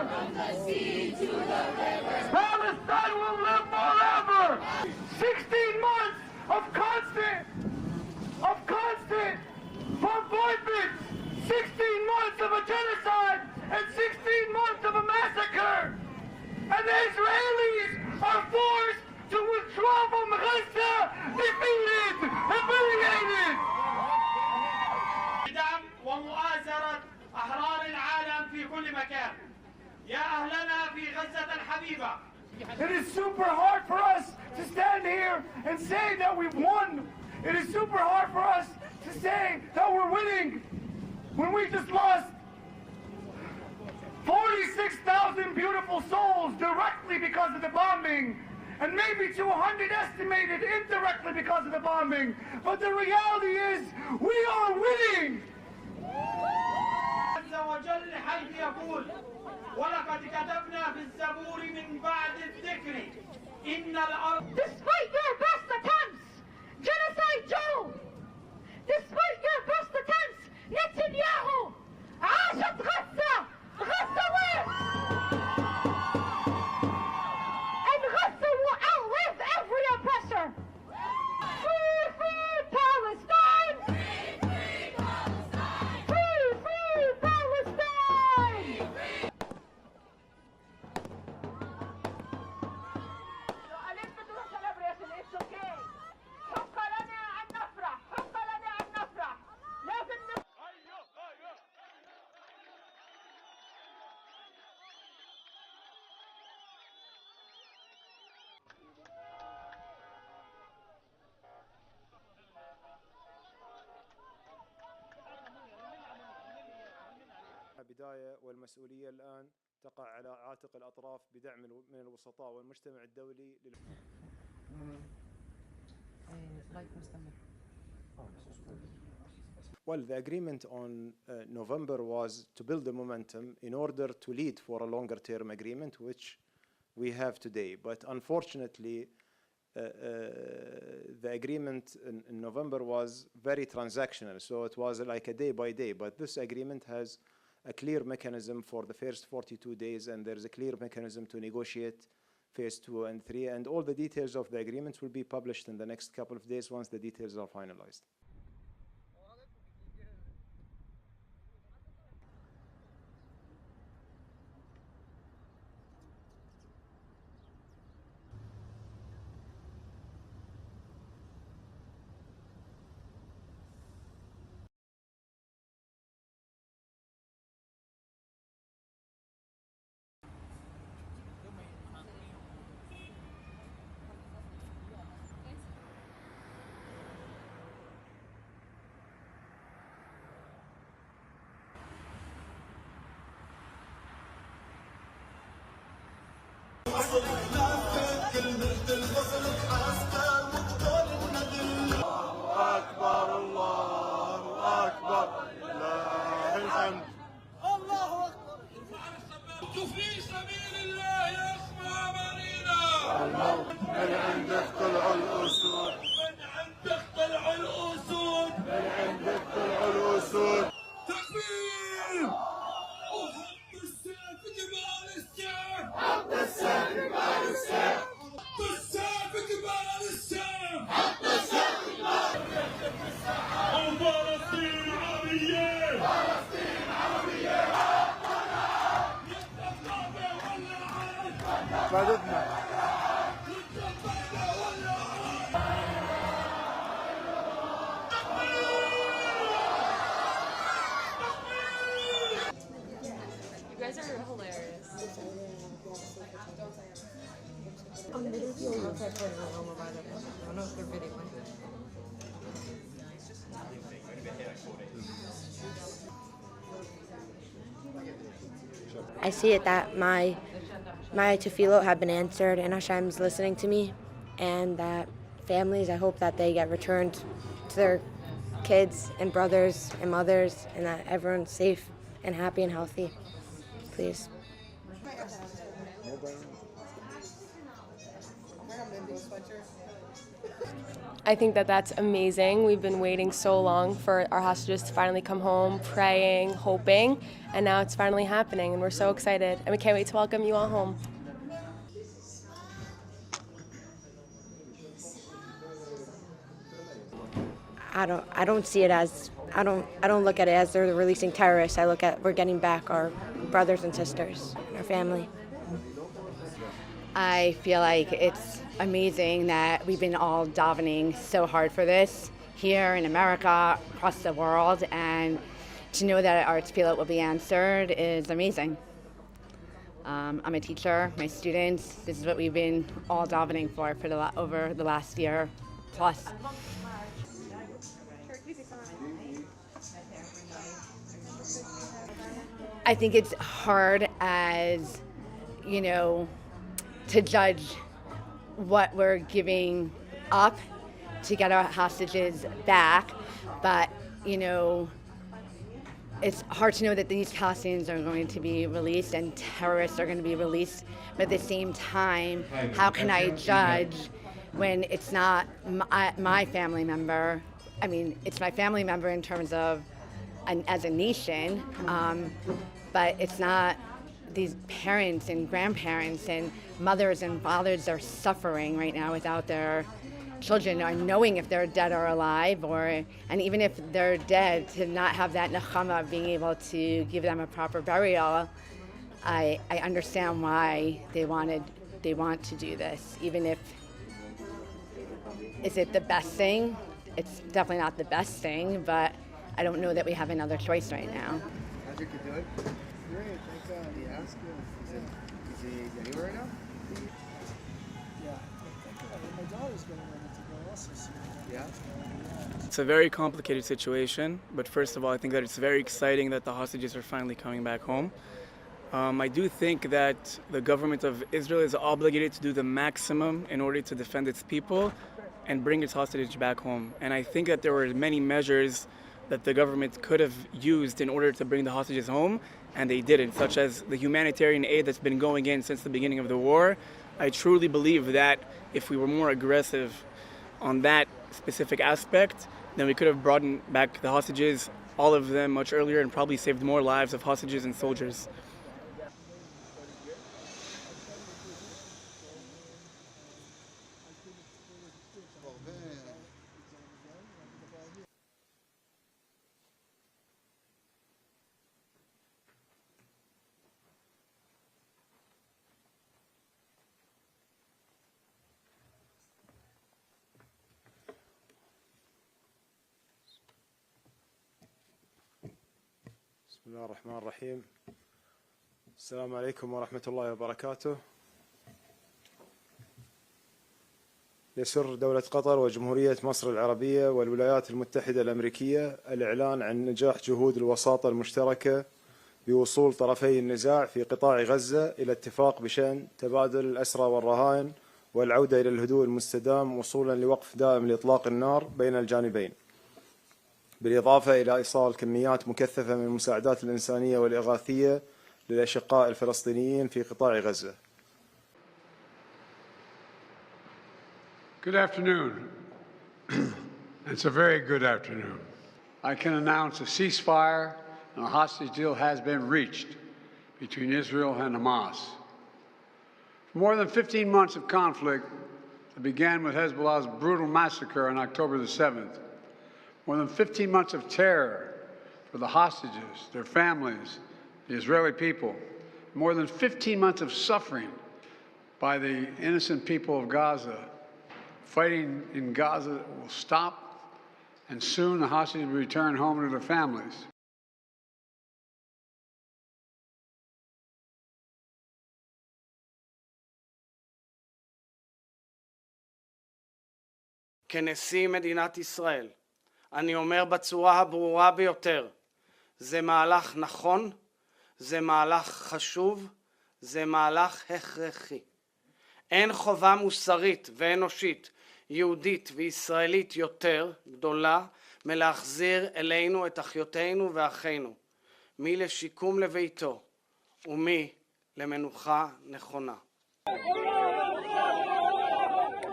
From the sea to the river. Palestine will live forever. 16 months of constant bombardment. 16 months of a genocide and 16 months of a massacre. And the Israelis are forced to withdraw from Gaza, defeated, humiliated. دعم ومؤازرة أحرار العالم في كل مكان. يا أهلنا في غزة الحبيبة. It is super hard for us to stand here and say that we've won. It is super hard for us to say that we're winning when we just lost 46,000 beautiful souls directly because of the bombing, and maybe 200 estimated indirectly because of the bombing. But the reality is, we are winning! عز وجل حيث يقول ولقد كتبنا في الزبور من بعد الذكر إن الأرض. Despite your best attempts, Genocide Joe! Despite your best attempts, Netanyahu! عاشت غزة! غزة wins! And Gaza will outlive every oppressor! Free, free Palestine! Free, free Palestine! Free, free Palestine! I didn't do a celebration, it's okay. حق لنا أن نفرح! حق لنا أن نفرح! لازم بداية والمسؤولية الآن تقع على عاتق الأطراف بدعم من الوسطاء والمجتمع الدولي Well, the agreement on November was to build the momentum in order to lead for a longer-term agreement, which we have today. But unfortunately, the agreement in November was very transactional, so it was like a day by day. But this agreement has a clear mechanism for the first 42 days, and there's a clear mechanism to negotiate phase 2 and 3, and all the details of the agreements will be published in the next couple of days once the details are finalized. في سبيل الله يسمع مرينا. من عندك طلعوا الأسود. من عندك طلعوا الأسود. من عندك طلعوا الأسود. تكبير. وحط السيف جبال السيف. حط السيف جبال السيف. حط السيف جبال السيف. حط السيف جبال السيف. وفلسطين عربية. فلسطين عربية. بعدتنا You guys are hilarious. I see it that my tefillot have been answered and Hashem's listening to me, and that families, I hope that they get returned to their kids and brothers and mothers, and that everyone's safe and happy and healthy. Please. I think that that's amazing. We've been waiting so long for our hostages to finally come home, praying, hoping, and now it's finally happening, and we're so excited. And we can't wait to welcome you all home. I don't see it as, I don't look at it as they're releasing terrorists. I look at we're getting back our brothers and sisters, our family. I feel like it's amazing that we've been all davening so hard for this here in America, across the world, and to know that our tefillot will be answered is amazing. I'm a teacher, my students, this is what we've been all davening for over the last year plus. I think it's hard as, to judge what we're giving up to get our hostages back, but, it's hard to know that these Palestinians are going to be released and terrorists are going to be released, but at the same time, how can I judge when it's not my family member? I mean, it's my family member in terms of as a nation, but it's not these parents and grandparents and mothers and fathers are suffering right now without their children, or knowing if they're dead or alive, and even if they're dead, to not have that nechama, being able to give them a proper burial. I understand why they want to do this, even if, is it the best thing? It's definitely not the best thing, but I don't know that we have another choice right now. How'd you do it? Great, thank God. He asked him. Is he anywhere right now? Yeah, my daughter's getting ready to go also soon. Yeah? It's a very complicated situation, but first of all, I think that it's very exciting that the hostages are finally coming back home. I do think that the government of Israel is obligated to do the maximum in order to defend its people and bring its hostages back home. And I think that there were many measures that the government could have used in order to bring the hostages home, and they didn't, such as the humanitarian aid that's been going in since the beginning of the war. I truly believe that if we were more aggressive on that specific aspect, then we could have brought back the hostages, all of them, much earlier, and probably saved more lives of hostages and soldiers. بسم الله الرحمن الرحيم. السلام عليكم ورحمة الله وبركاته. يسر دولة قطر وجمهورية مصر العربية والولايات المتحدة الأمريكية الإعلان عن نجاح جهود الوساطة المشتركة بوصول طرفي النزاع في قطاع غزة إلى اتفاق بشأن تبادل الأسرى والرهائن والعودة إلى الهدوء المستدام وصولا لوقف دائم لإطلاق النار بين الجانبين، بالإضافة إلى إيصال كميات مكثفة من المساعدات الإنسانية والإغاثية للأشقاء الفلسطينيين في قطاع غزة. Good afternoon. It's a very good afternoon. I can announce a ceasefire and a hostage deal has been reached between Israel and Hamas. For more than 15 months of conflict that began with Hezbollah's brutal massacre on October the 7th, more than 15 months of terror for the hostages, their families, the Israeli people, more than 15 months of suffering by the innocent people of Gaza. Fighting in Gaza will stop, and soon the hostages will return home to their families. כנשיא מדינת ישראל, אני אומר בצורה הברורה ביותר, זה מהלך נכון, זה מהלך חשוב, זה מהלך הכרחי. אין חובה מוסרית ואנושית, יהודית וישראלית יותר גדולה מלהחזיר אלינו את אחיותינו ואחינו, מי לשיקום לביתו ומי למנוחה נכונה.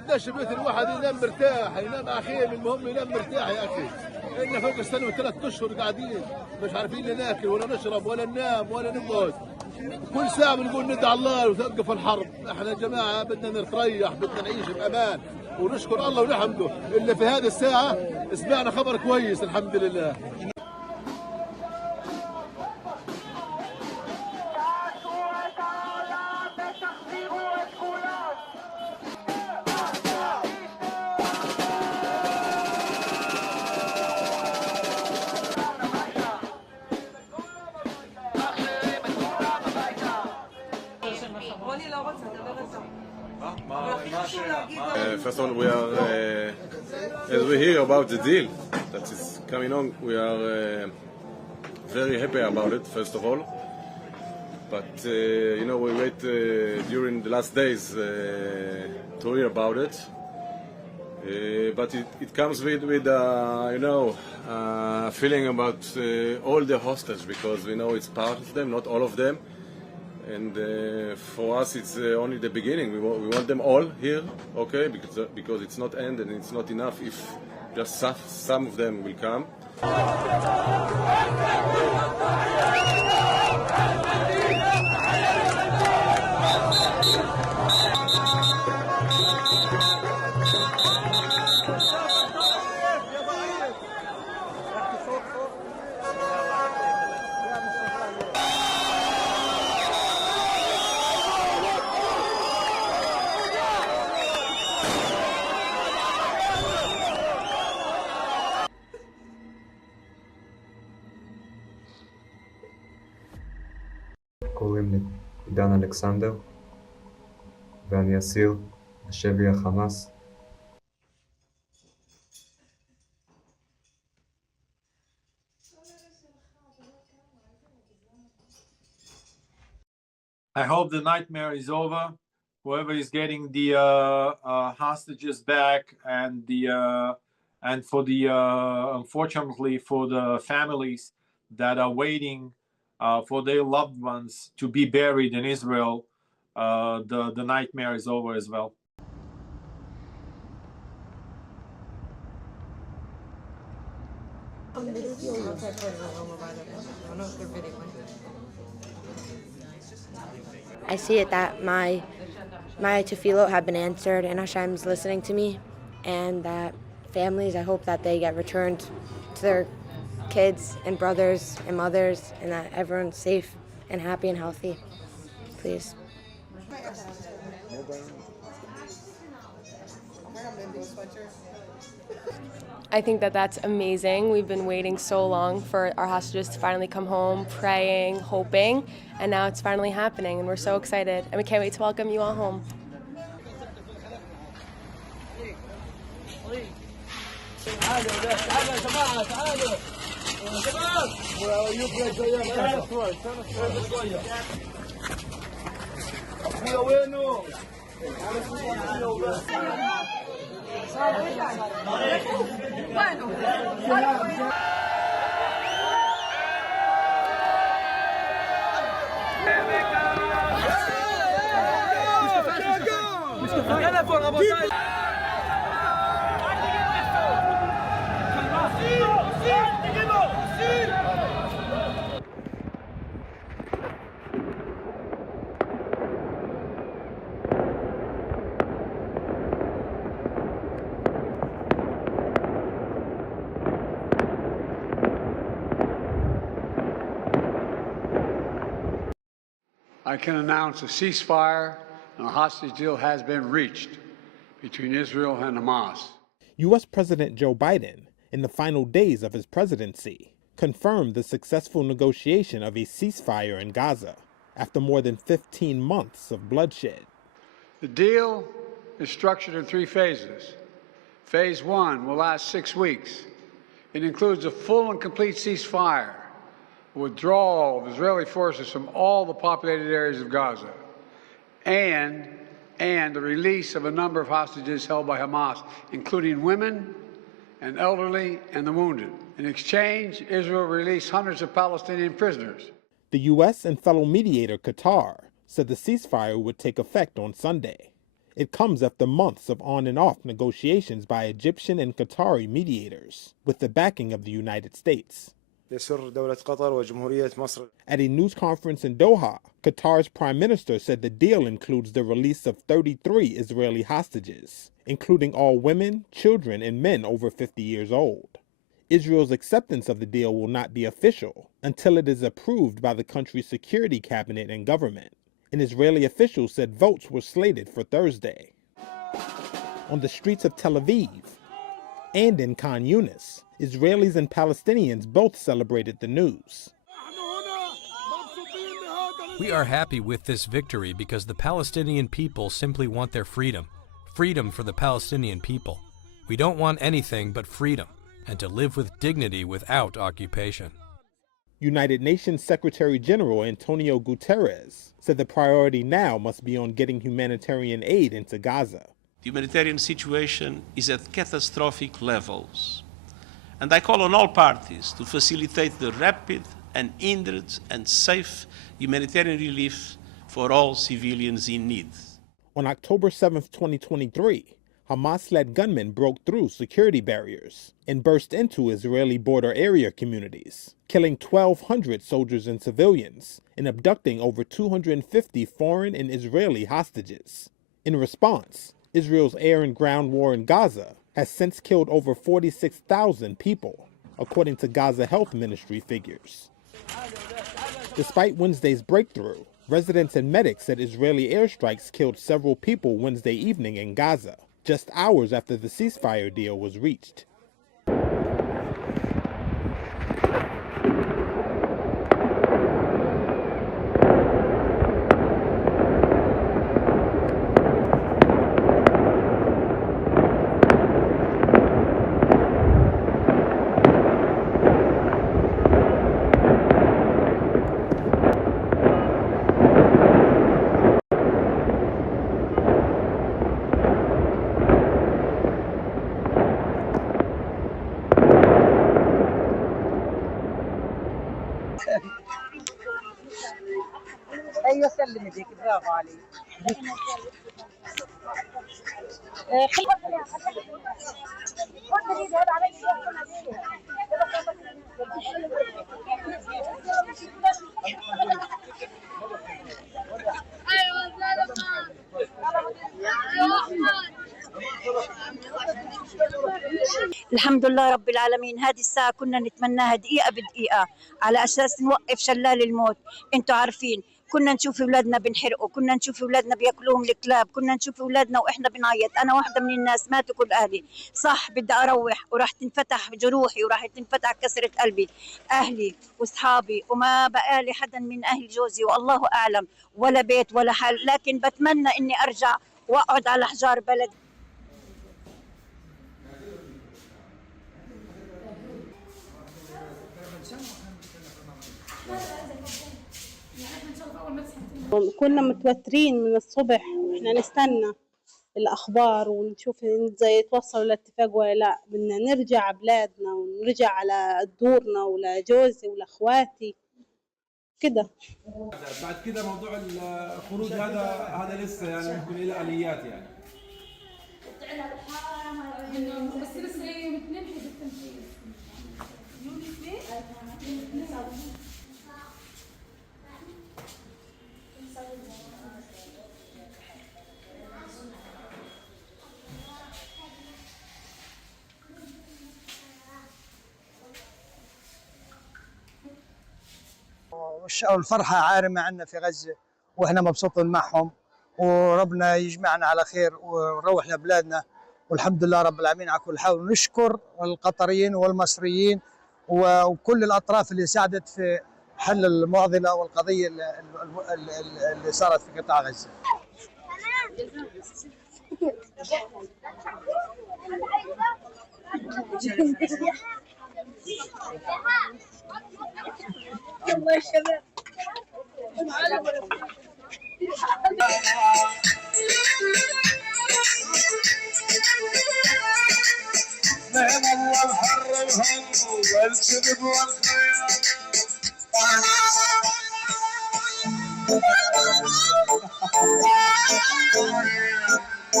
بدناش بيت الواحد ينام مرتاح، ينام اخير، المهم ينام مرتاح يا اخي. احنا فوق السنه وثلاث اشهر قاعدين مش عارفين لا ناكل ولا نشرب ولا ننام ولا نقعد. كل ساعه بنقول ندعي الله وتوقف الحرب. احنا يا جماعه بدنا نتريح، بدنا نعيش بامان ونشكر الله ونحمده. اللي في هذه الساعه سمعنا خبر كويس الحمد لله. First of all, we are, as we hear about the deal that is coming on, we are very happy about it, first of all. But, you know, we wait during the last days to hear about it. But it comes with you know, feeling about all the hostages, because we know it's part of them, not all of them. And for us, it's only the beginning. We want them all here, okay? Because it's not end and it's not enough if just some of them will come. קוראים לי עידן אלכסנדר, ואני אסיר בשבי החמאס. I hope the nightmare is over. Whoever is getting the hostages back, and for the unfortunately for the families that are waiting for their loved ones to be buried in Israel, the nightmare is over as well. I see it that my tefillot have been answered and Hashem's listening to me, and that families, I hope that they get returned to their kids and brothers and mothers, and that everyone's safe and happy and healthy. Please. I think that that's amazing. We've been waiting so long for our hostages to finally come home, praying, hoping, and now it's finally happening, and we're so excited. And we can't wait to welcome you all home. I can announce a ceasefire and a hostage deal has been reached between Israel and Hamas. U.S. President Joe Biden, in the final days of his presidency, confirmed the successful negotiation of a ceasefire in Gaza after more than 15 months of bloodshed. The deal is structured in 3 phases. Phase 1 will last 6 weeks. It includes a full and complete ceasefire, withdrawal of Israeli forces from all the populated areas of Gaza, and the release of a number of hostages held by Hamas, including women and elderly and the wounded. In exchange, Israel released hundreds of Palestinian prisoners. The U.S. and fellow mediator Qatar said the ceasefire would take effect on Sunday. It comes after months of on and off negotiations by Egyptian and Qatari mediators, with the backing of the United States. At a news conference in Doha, Qatar's prime minister said the deal includes the release of 33 Israeli hostages, including all women, children, and men over 50 years old. Israel's acceptance of the deal will not be official until it is approved by the country's security cabinet and government. An Israeli official said votes were slated for Thursday. On the streets of Tel Aviv and in Khan Yunis, Israelis and Palestinians both celebrated the news. We are happy with this victory because the Palestinian people simply want their freedom. Freedom for the Palestinian people. We don't want anything but freedom and to live with dignity without occupation. United Nations Secretary General Antonio Guterres said the priority now must be on getting humanitarian aid into Gaza. The humanitarian situation is at catastrophic levels, and I call on all parties to facilitate the rapid, unhindered and safe humanitarian relief for all civilians in need. On October 7, 2023, Hamas-led gunmen broke through security barriers and burst into Israeli border area communities, killing 1,200 soldiers and civilians and abducting over 250 foreign and Israeli hostages. In response, Israel's air and ground war in Gaza has since killed over 46,000 people, according to Gaza Health Ministry figures. Despite Wednesday's breakthrough, residents and medics said Israeli airstrikes killed several people Wednesday evening in Gaza, just hours after the ceasefire deal was reached. ايوه سلم يديك برافو عليك الحمد لله رب العالمين. هذه الساعة كنا نتمناها دقيقة بدقيقة على أساس نوقف شلال الموت. انتوا عارفين كنا نشوف أولادنا بنحرقوا، كنا نشوف أولادنا بياكلوهم الكلاب، كنا نشوف أولادنا وإحنا بنعيط. أنا واحدة من الناس ماتوا كل أهلي، صح بدي أروح وراح تنفتح جروحي وراح تنفتح كسرة قلبي، أهلي وأصحابي وما بقى لي حدا من أهل جوزي والله أعلم ولا بيت ولا حل، لكن بتمنى إني أرجع وأقعد على حجار بلدي. كنا متوترين من الصبح واحنا نستنى الاخبار ونشوف ازاي يتوصلوا لاتفاق ولا لا. بدنا نرجع بلادنا ونرجع على دورنا ولجوزي ولاخواتي كده. بعد كده موضوع الخروج هذا لسه يعني ممكن له اليات يعني. بس لسه بننهي بالتنفيذ. والفرحة عارمة عنا في غزة وإحنا مبسوطين معهم وربنا يجمعنا على خير ونروح لبلادنا والحمد لله رب العالمين على كل حال. ونشكر القطريين والمصريين وكل الأطراف اللي ساعدت في حل المعضلة والقضية اللي صارت في قطاع غزة. الله يا شباب. نعم الله حرمهم والكذب والخيانة.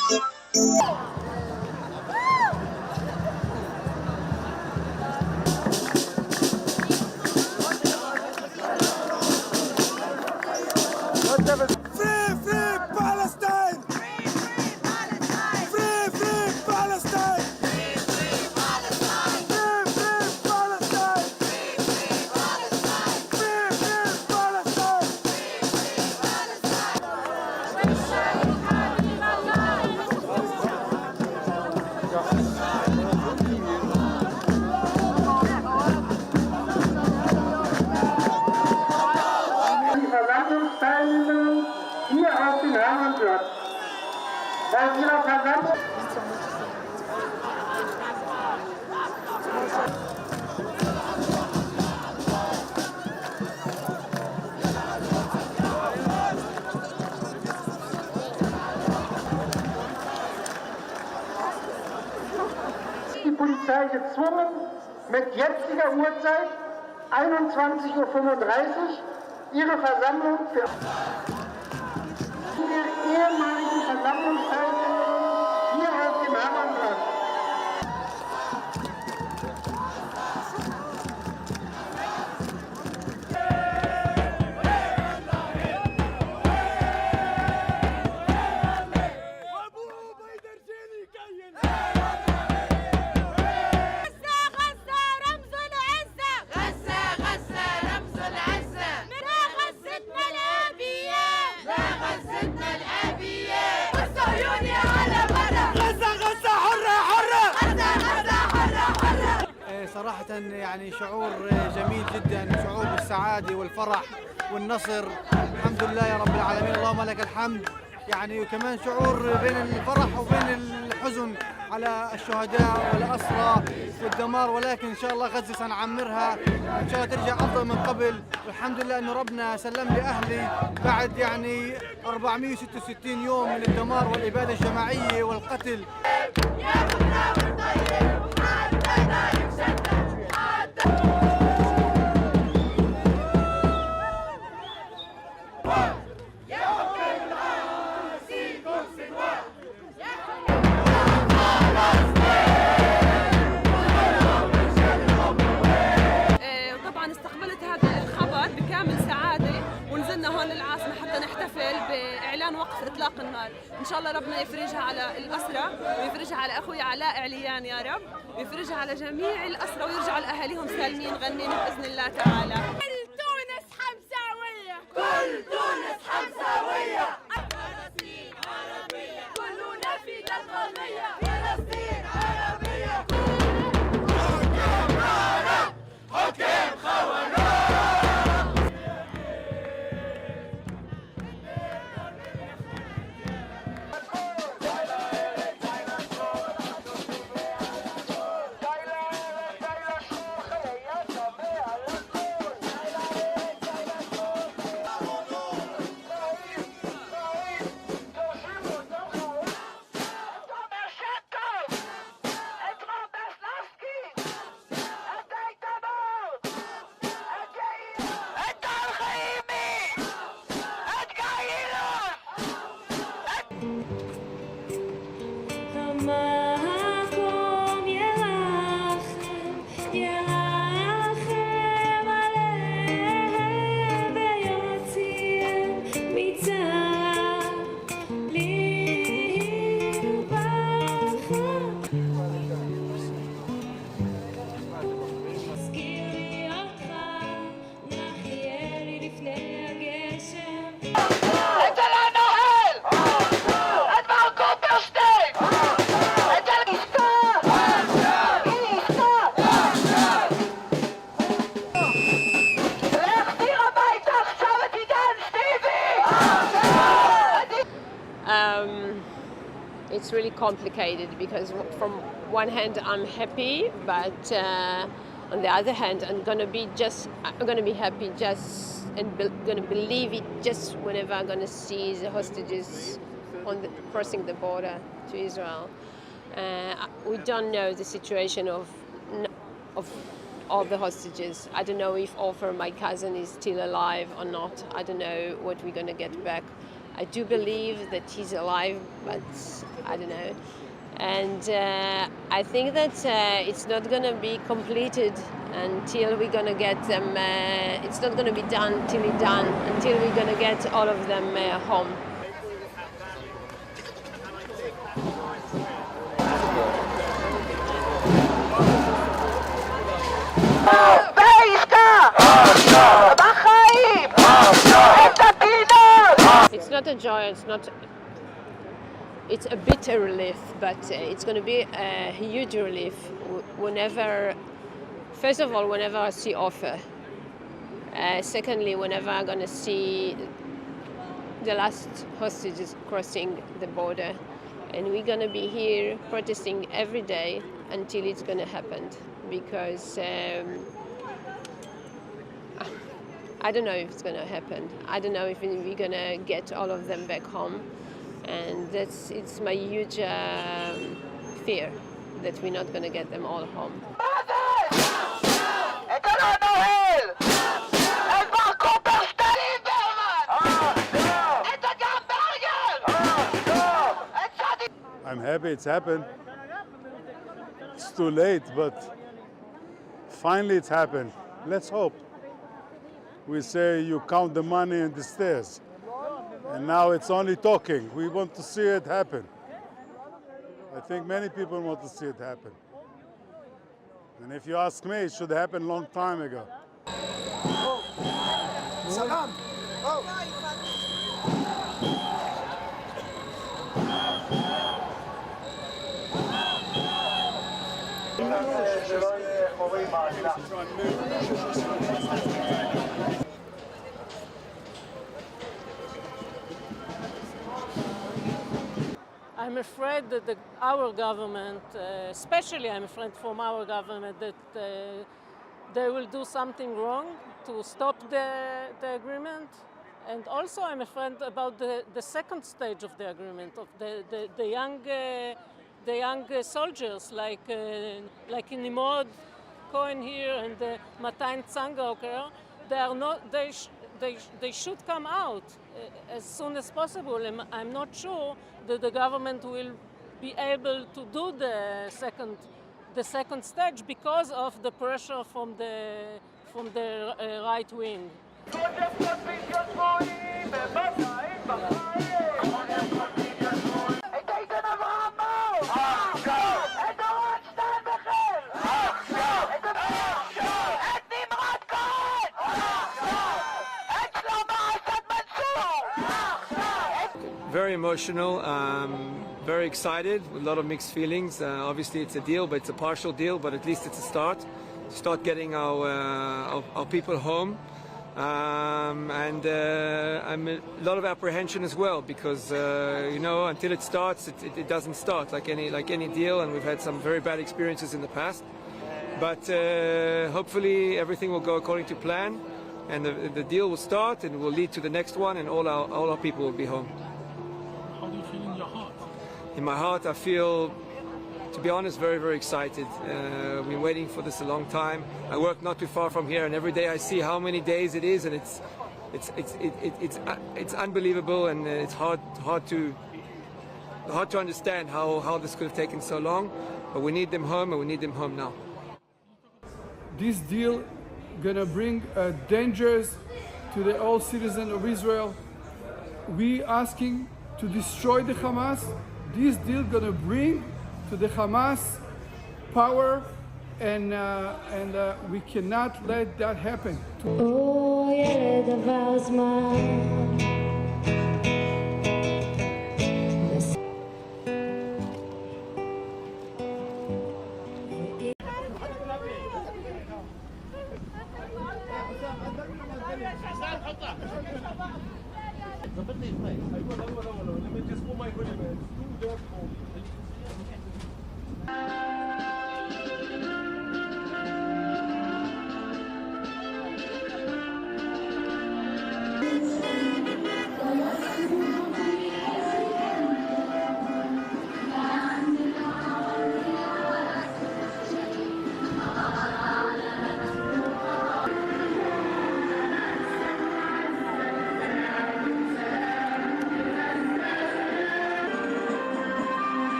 Die Polizei gezwungen, mit jetziger Uhrzeit 21:35 Uhr ihre Versammlung für die ehemaligen Versammlungsteilnehmer hier auf dem Hermannplatz. صراحة يعني شعور جميل جدا، شعور بالسعادة والفرح والنصر. الحمد لله يا رب العالمين، اللهم لك الحمد. يعني وكمان شعور بين الفرح وبين الحزن على الشهداء والأسرى والدمار، ولكن إن شاء الله غزة سنعمرها إن شاء الله ترجع أفضل من قبل. والحمد لله إنه ربنا سلم لي أهلي بعد يعني 466 يوم من الدمار والإبادة الجماعية والقتل. بإعلان وقف إطلاق النار. إن شاء الله ربنا يفرجها على الأسرى ويفرجها على أخوي علاء عليان يا رب، ويفرجها على جميع الأسرى ويرجعوا لأهاليهم سالمين غنين بإذن الله تعالى. كل تونس حمزاوية، كل تونس حمزاوية. فلسطين عربية، كلنا في القضية. فلسطين عربية. حكم عرب، حكم خوارج. It's really complicated because from one hand I'm happy, but on the other hand I'm gonna be happy just and gonna believe it just whenever I'm gonna see the hostages crossing the border to Israel. We don't know the situation of all the hostages. I don't know if Ofer, my cousin, is still alive or not. I don't know what we're gonna get back. I do believe that he's alive, but I don't know. And I think that it's not going to be completed until we're going to get them, it's not going to be done until we're going to get all of them home. It's not a joy, it's a bitter relief, but it's going to be a huge relief first of all, whenever I see Ofer. Secondly, whenever I'm going to see the last hostages crossing the border. And we're going to be here protesting every day until it's going to happen, because I don't know if it's going to happen. I don't know if we're going to get all of them back home. And it's my huge fear that we're not going to get them all home. I'm happy it's happened. It's too late, but finally it's happened. Let's hope. We say you count the money in the stairs, and now it's only talking. We want to see it happen. I think many people want to see it happen. And if you ask me, it should happen a long time ago. Salam. I'm afraid that our government, especially I'm afraid from our government, that they will do something wrong to stop the agreement. And also I'm afraid about the second stage of the agreement, of the young soldiers like Nimrod Cohen here and Matan Tsangaoker. They should come out as soon as possible. And I'm not sure that the government will be able to do the second stage because of the pressure from the right wing. Very emotional, very excited, with a lot of mixed feelings. Obviously it's a deal, but it's a partial deal, but at least it's a start. Start getting our people home. And I'm a lot of apprehension as well, because you know, until it starts, it doesn't start like any deal, and we've had some very bad experiences in the past. But hopefully everything will go according to plan, and the deal will start and will lead to the next one, and all our people will be home. How do you feel in your heart? In my heart, I feel, to be honest, very, very excited. We've been waiting for this a long time. I work not too far from here, and every day I see how many days it is, and it's unbelievable, and it's hard to understand how this could have taken so long. But we need them home, and we need them home now. This deal gonna bring dangers to the all citizens of Israel. We asking to destroy the Hamas. This deal gonna bring to the Hamas power, and we cannot let that happen.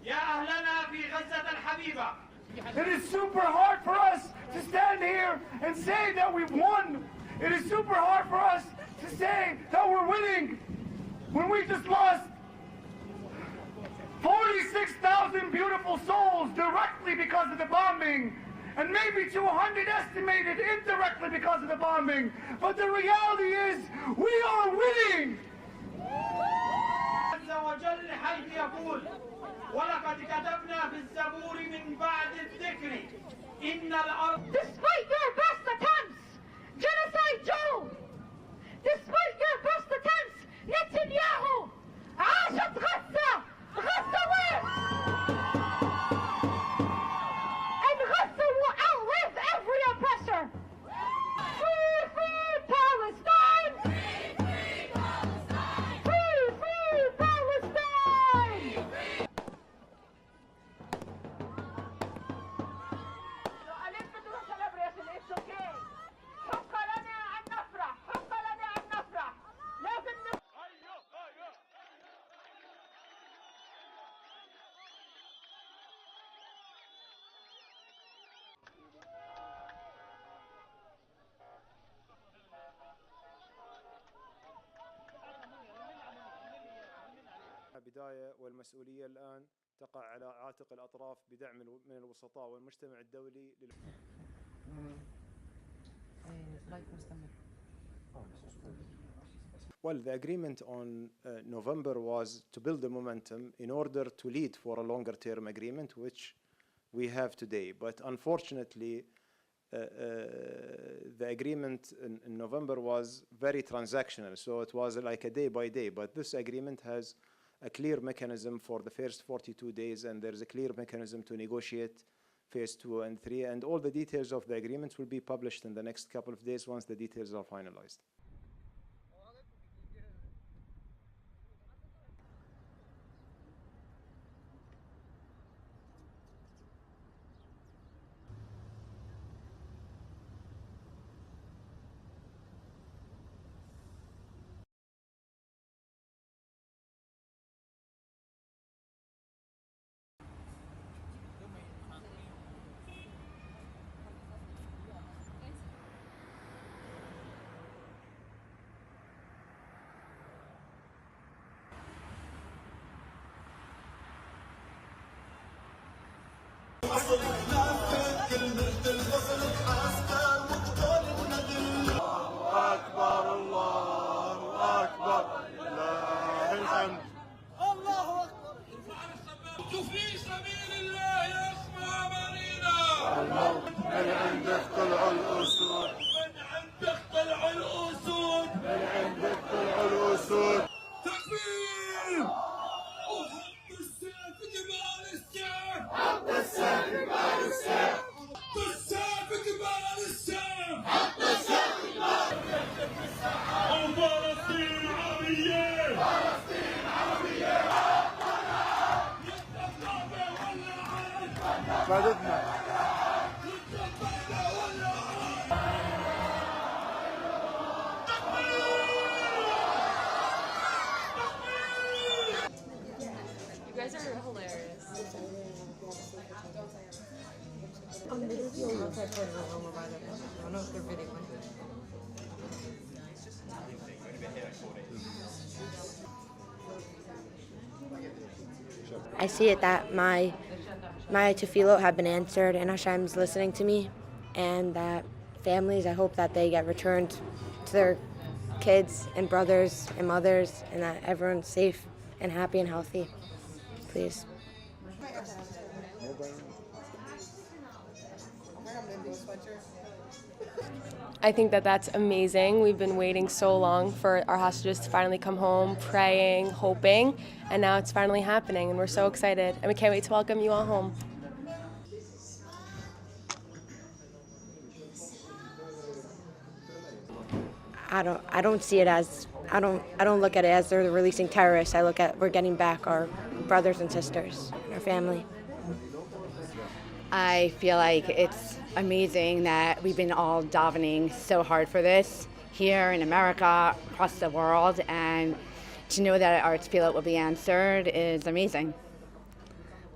يا أهلنا في غزة الحبيبة. It is super hard for us to stand here and say that we've won. It is super hard for us to say that we're winning when we just lost 46,000 beautiful souls directly because of the bombing, and maybe 200 estimated indirectly because of the bombing. But the reality is, we are winning. عز وجل حيث يقول: ولقد كتبنا في الزبور من بعد الذكر إن الأرض. Despite your best attempts, Genocide Joe, despite your best attempts, Netanyahu, عاشت غزة. غزة wins! And Gaza will outlive every oppressor. Free, free Palestine! Free, free Palestine! Free, free Palestine! It's okay. حق لنا أن نفرح. حق لنا أن نفرح. لازم بداية والمسؤولية الآن تقع على عاتق الأطراف بدعم من الوسطاء والمجتمع الدولي Well, the agreement on November was to build the momentum in order to lead for a longer-term agreement, which we have today. But unfortunately, the agreement in November was very transactional, so it was like a day by day. But this agreement has a clear mechanism for the first 42 days, and there's a clear mechanism to negotiate phase 2 and 3, and all the details of the agreement will be published in the next couple of days once the details are finalized. You guys are hilarious. I see it that my tefillot have been answered and Hashem's listening to me, and that families, I hope that they get returned to their kids and brothers and mothers, and that everyone's safe and happy and healthy. Please. I think that that's amazing. We've been waiting so long for our hostages to finally come home, praying, hoping, and now it's finally happening, and we're so excited, and we can't wait to welcome you all home. I don't see it as, I don't look at it as they're releasing terrorists. I look at we're getting back our brothers and sisters, our family. I feel like it's amazing that we've been all davening so hard for this here in America, across the world, and to know that our tefillah will be answered is amazing.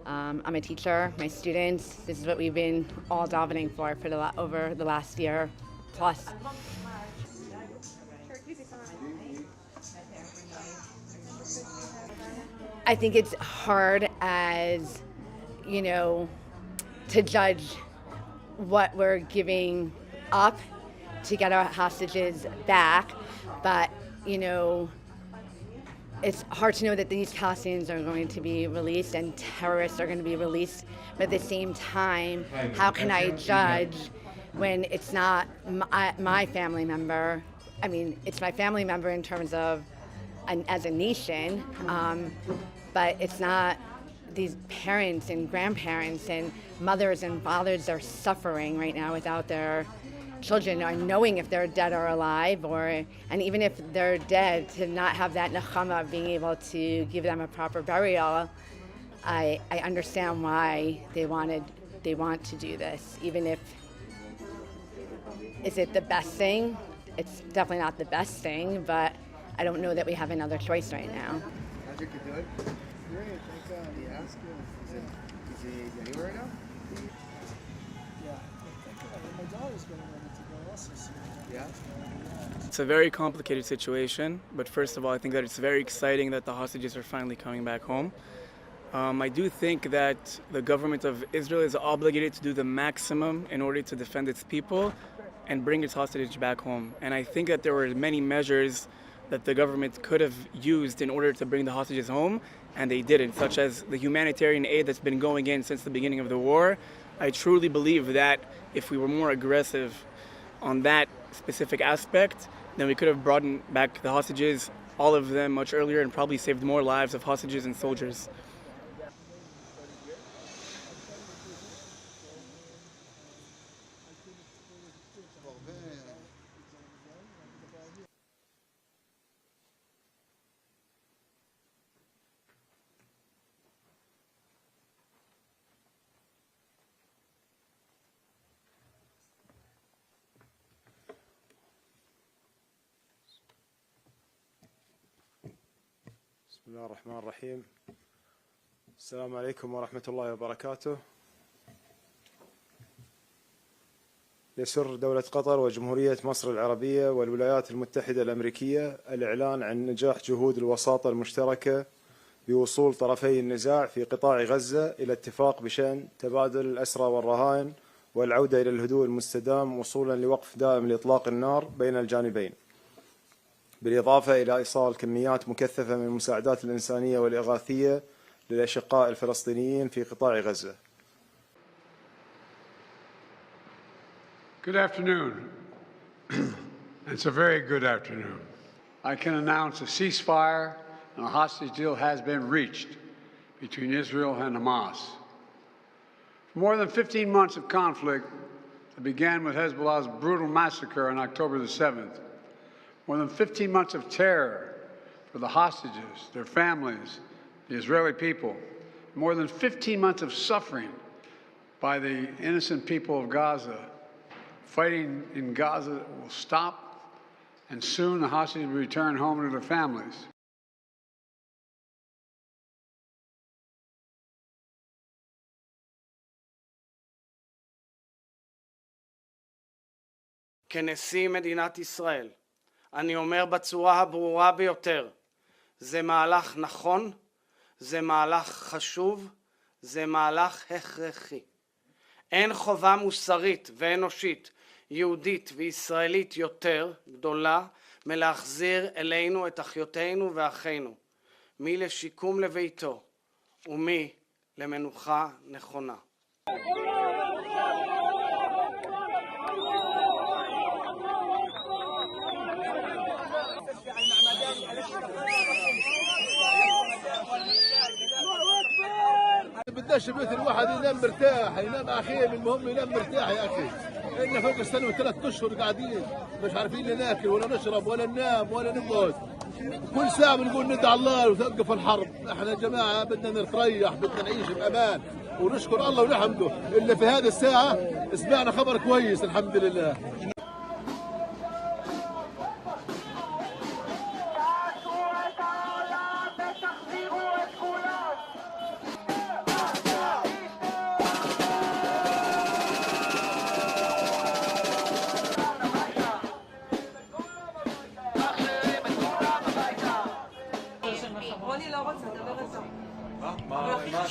I'm a teacher, my students, this is what we've been all davening for over the last year plus. I think it's hard as, you know, to judge what we're giving up to get our hostages back, but, you know, it's hard to know that these Palestinians are going to be released and terrorists are going to be released, but at the same time, how can I judge when it's not my family member? I mean, it's my family member in terms of as a nation, but it's not these parents and grandparents and mothers and fathers are suffering right now without their children are knowing if they're dead or alive, and even if they're dead, to not have that nechama of being able to give them a proper burial. I understand why they want to do this, even if, is it the best thing? It's definitely not the best thing, but I don't know that we have another choice right now. Magic could do it. Great, I think he asked you. Is he anywhere now? Yeah, my daughter's getting ready to go also soon. Yeah? It's a very complicated situation, but first of all, I think that it's very exciting that the hostages are finally coming back home. I do think that the government of Israel is obligated to do the maximum in order to defend its people and bring its hostages back home. And I think that there were many measures that the government could have used in order to bring the hostages home, and they didn't, such as the humanitarian aid that's been going in since the beginning of the war. I truly believe that if we were more aggressive on that specific aspect, then we could have brought back the hostages, all of them, much earlier, and probably saved more lives of hostages and soldiers. بسم الله الرحمن الرحيم. السلام عليكم ورحمة الله وبركاته. يسر دولة قطر وجمهورية مصر العربية والولايات المتحدة الأمريكية الإعلان عن نجاح جهود الوساطة المشتركة بوصول طرفي النزاع في قطاع غزة إلى اتفاق بشأن تبادل الأسرى والرهائن والعودة إلى الهدوء المستدام وصولا لوقف دائم لإطلاق النار بين الجانبين، بالإضافة إلى إيصال كميات مكثفة من المساعدات الإنسانية والإغاثية للأشقاء الفلسطينيين في قطاع غزة. Good afternoon. It's a very good afternoon. I can announce a ceasefire and a hostage deal has been reached between Israel and Hamas. For more than 15 months of conflict that began with Hezbollah's brutal massacre on October the 7th, more than 15 months of terror for the hostages, their families, the Israeli people, more than 15 months of suffering by the innocent people of Gaza. Fighting in Gaza will stop, and soon the hostages will return home to their families. כנשיא מדינת ישראל, אני אומר בצורה הברורה ביותר, זה מהלך נכון, זה מהלך חשוב, זה מהלך הכרחי. אין חובה מוסרית ואנושית, יהודית וישראלית יותר גדולה מלהחזיר אלינו את אחיותינו ואחינו, מי לשיקום לביתו ומי למנוחה נכונה. بدناش بيت الواحد ينام مرتاح، ينام اخيم، المهم ينام مرتاح يا اخي. إحنا فوق السنة و3 أشهر قاعدين مش عارفين لا ناكل ولا نشرب ولا ننام ولا نقعد. كل ساعة بنقول ندعي الله وتوقف الحرب. احنا يا جماعة بدنا نريح، بدنا نعيش بأمان ونشكر الله ونحمده. إلا في هذه الساعة سمعنا خبر كويس الحمد لله.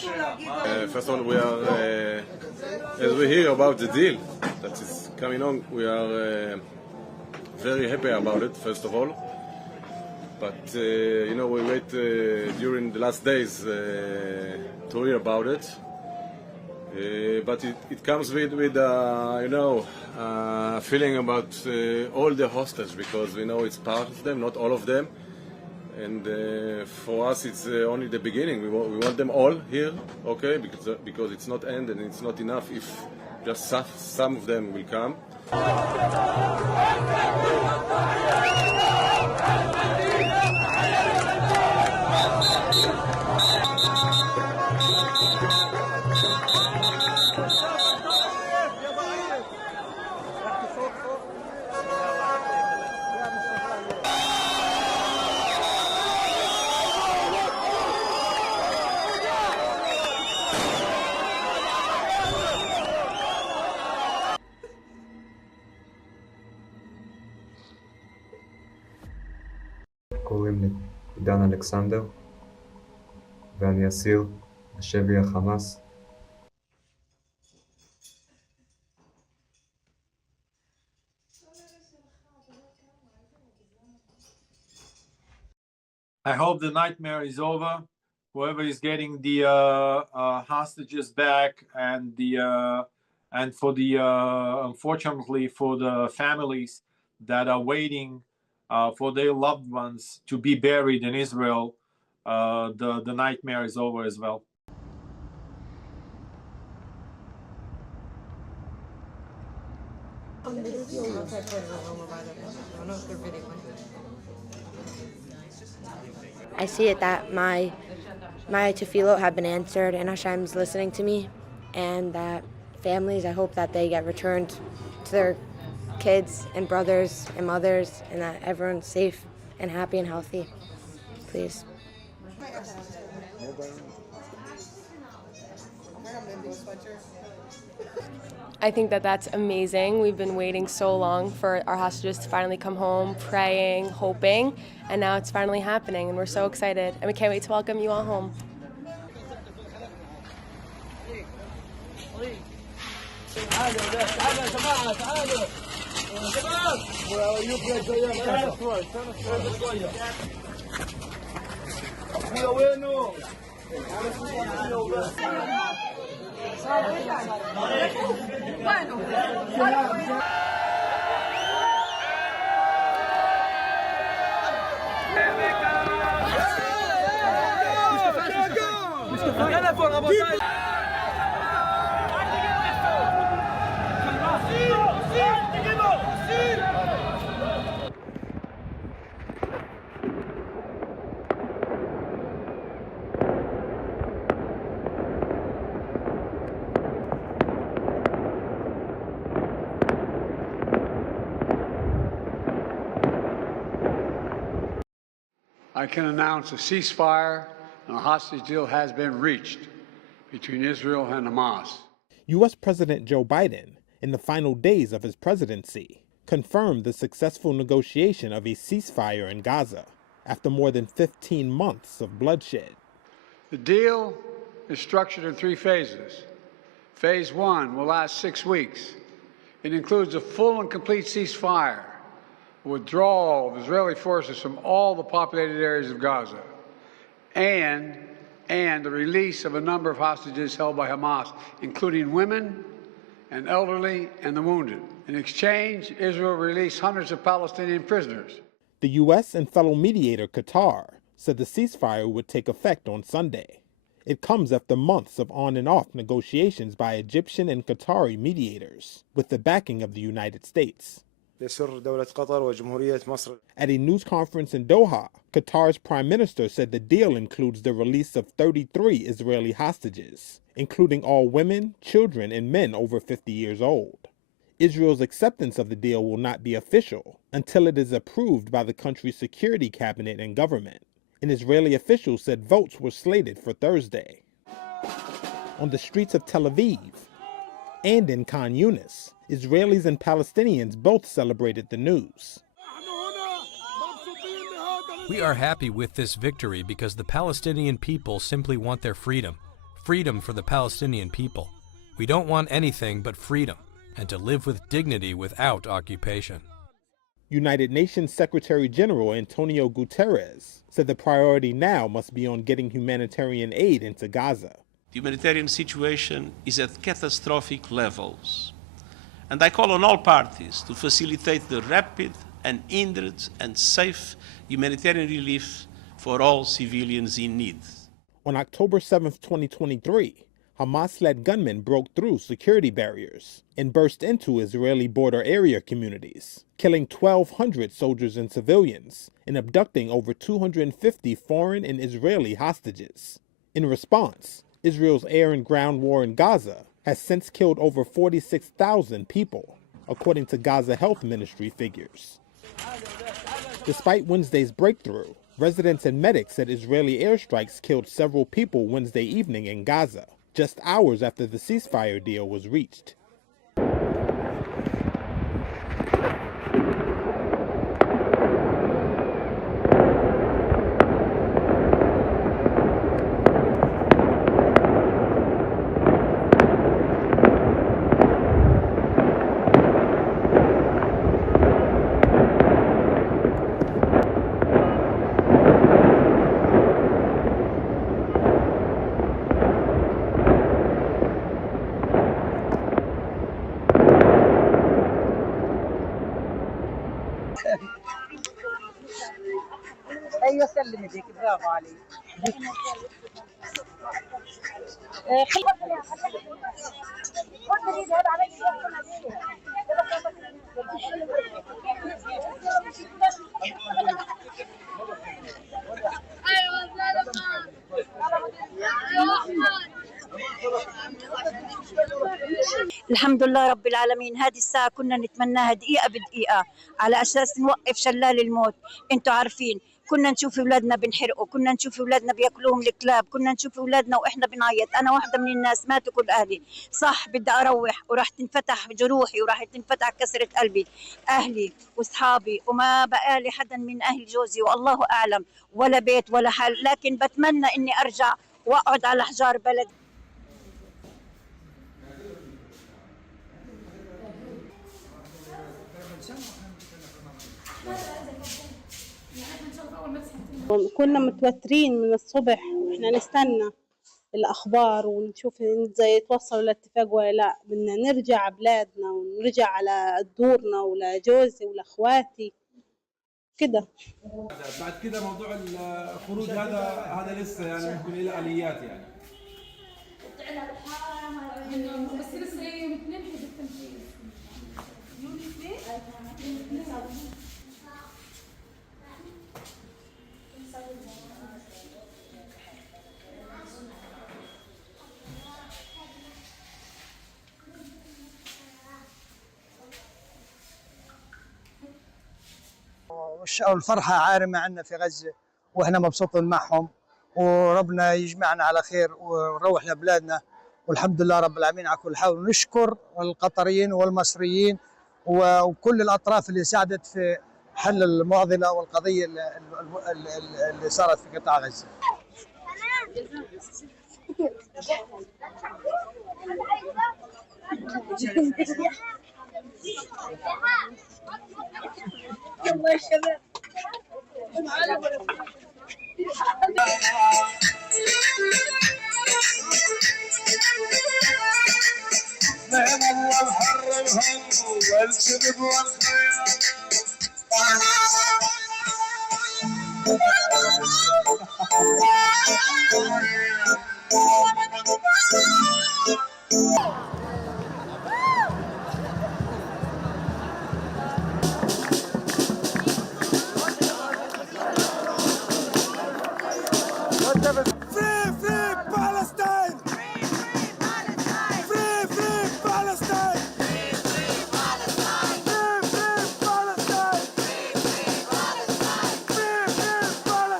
First of all, we are, as we hear about the deal that is coming on, we are very happy about it, first of all. But, you know, we wait during the last days to hear about it. But it comes with you know, feeling about all the hostages, because we know it's part of them, not all of them. And for us, it's only the beginning. We want them all here, okay? Because it's not end and it's not enough if just some of them will come. קוראים לי עידן אלכסנדר, ואני אסיר בשבי החמאס. I hope the nightmare is over. Whoever is getting the hostages back, and for the unfortunately for the families that are waiting for their loved ones to be buried in Israel, the nightmare is over as well. I see it that my tefillot have been answered and Hashem's listening to me, and that families, I hope that they get returned to their kids and brothers and mothers, and that everyone's safe and happy and healthy. Please. I think that that's amazing. We've been waiting so long for our hostages to finally come home, praying, hoping, and now it's finally happening, and we're so excited, and we can't wait to welcome you all home. I can announce a ceasefire and a hostage deal has been reached between Israel and Hamas. U.S. President Joe Biden, in the final days of his presidency, confirmed the successful negotiation of a ceasefire in Gaza after more than 15 months of bloodshed. The deal is structured in 3 phases. Phase 1 will last 6 weeks. It includes a full and complete ceasefire, withdrawal of Israeli forces from all the populated areas of Gaza, and the release of a number of hostages held by Hamas, including women and elderly and the wounded. In exchange, Israel released hundreds of Palestinian prisoners. The U.S. and fellow mediator Qatar said the ceasefire would take effect on Sunday. It comes after months of on and off negotiations by Egyptian and Qatari mediators, with the backing of the United States. At a news conference in Doha, Qatar's prime minister said the deal includes the release of 33 Israeli hostages, including all women, children, and men over 50 years old. Israel's acceptance of the deal will not be official until it is approved by the country's security cabinet and government. An Israeli official said votes were slated for Thursday. On the streets of Tel Aviv and in Khan Yunis, Israelis and Palestinians both celebrated the news. We are happy with this victory because the Palestinian people simply want their freedom. freedom for the Palestinian people. We don't want anything but freedom, and to live with dignity without occupation. United Nations Secretary General Antonio Guterres said the priority now must be on getting humanitarian aid into Gaza. The humanitarian situation is at catastrophic levels, and I call on all parties to facilitate the rapid and hindered and safe humanitarian relief for all civilians in need. On October 7, 2023, Hamas-led gunmen broke through security barriers and burst into Israeli border area communities, killing 1,200 soldiers and civilians and abducting over 250 foreign and Israeli hostages. In response, Israel's air and ground war in Gaza has since killed over 46,000 people, according to Gaza Health Ministry figures. Despite Wednesday's breakthrough, residents and medics said Israeli airstrikes killed several people Wednesday evening in Gaza, just hours after the ceasefire deal was reached. ايوه سلم يديك برافو عليك الحمد لله رب العالمين. هذه الساعة كنا نتمناها دقيقة بدقيقة على أساس نوقف شلال الموت. انتوا عارفين كنا نشوف اولادنا بنحرقوا، كنا نشوف اولادنا بياكلوهم الكلاب، كنا نشوف اولادنا واحنا بنعيط. انا واحدة من الناس ماتوا كل اهلي، صح بدي اروح وراح تنفتح جروحي وراح تنفتح كسرة قلبي، اهلي واصحابي وما بقى لي حدا من اهل جوزي والله اعلم ولا بيت ولا حل، لكن بتمنى اني ارجع واقعد على حجار بلد. كنا متوترين من الصبح واحنا نستنى الاخبار ونشوف ازاي يتوصلوا لاتفاق ولا لا. بدنا نرجع بلادنا ونرجع على دورنا ولجوزي ولاخواتي كده. بعد كده موضوع الخروج هذا لسه يعني ممكن له اليات يعني. بس لسه يوم 2 حزب التنفيذ. يوم 2 والفرحة عارمة عنا في غزة واحنا مبسوطين معهم، وربنا يجمعنا على خير ونروح لبلادنا والحمد لله رب العالمين على كل حال. ونشكر القطريين والمصريين وكل الأطراف اللي ساعدت في حل المعضلة والقضية اللي صارت في قطاع غزة. الله يا شباب نعم الله محرمهم والكذب والخيانة Free, free Palestine! Free, free Palestine! Free, free Palestine! Free, free Palestine! Free, free Palestine! Free, free Palestine! Free, free Palestine!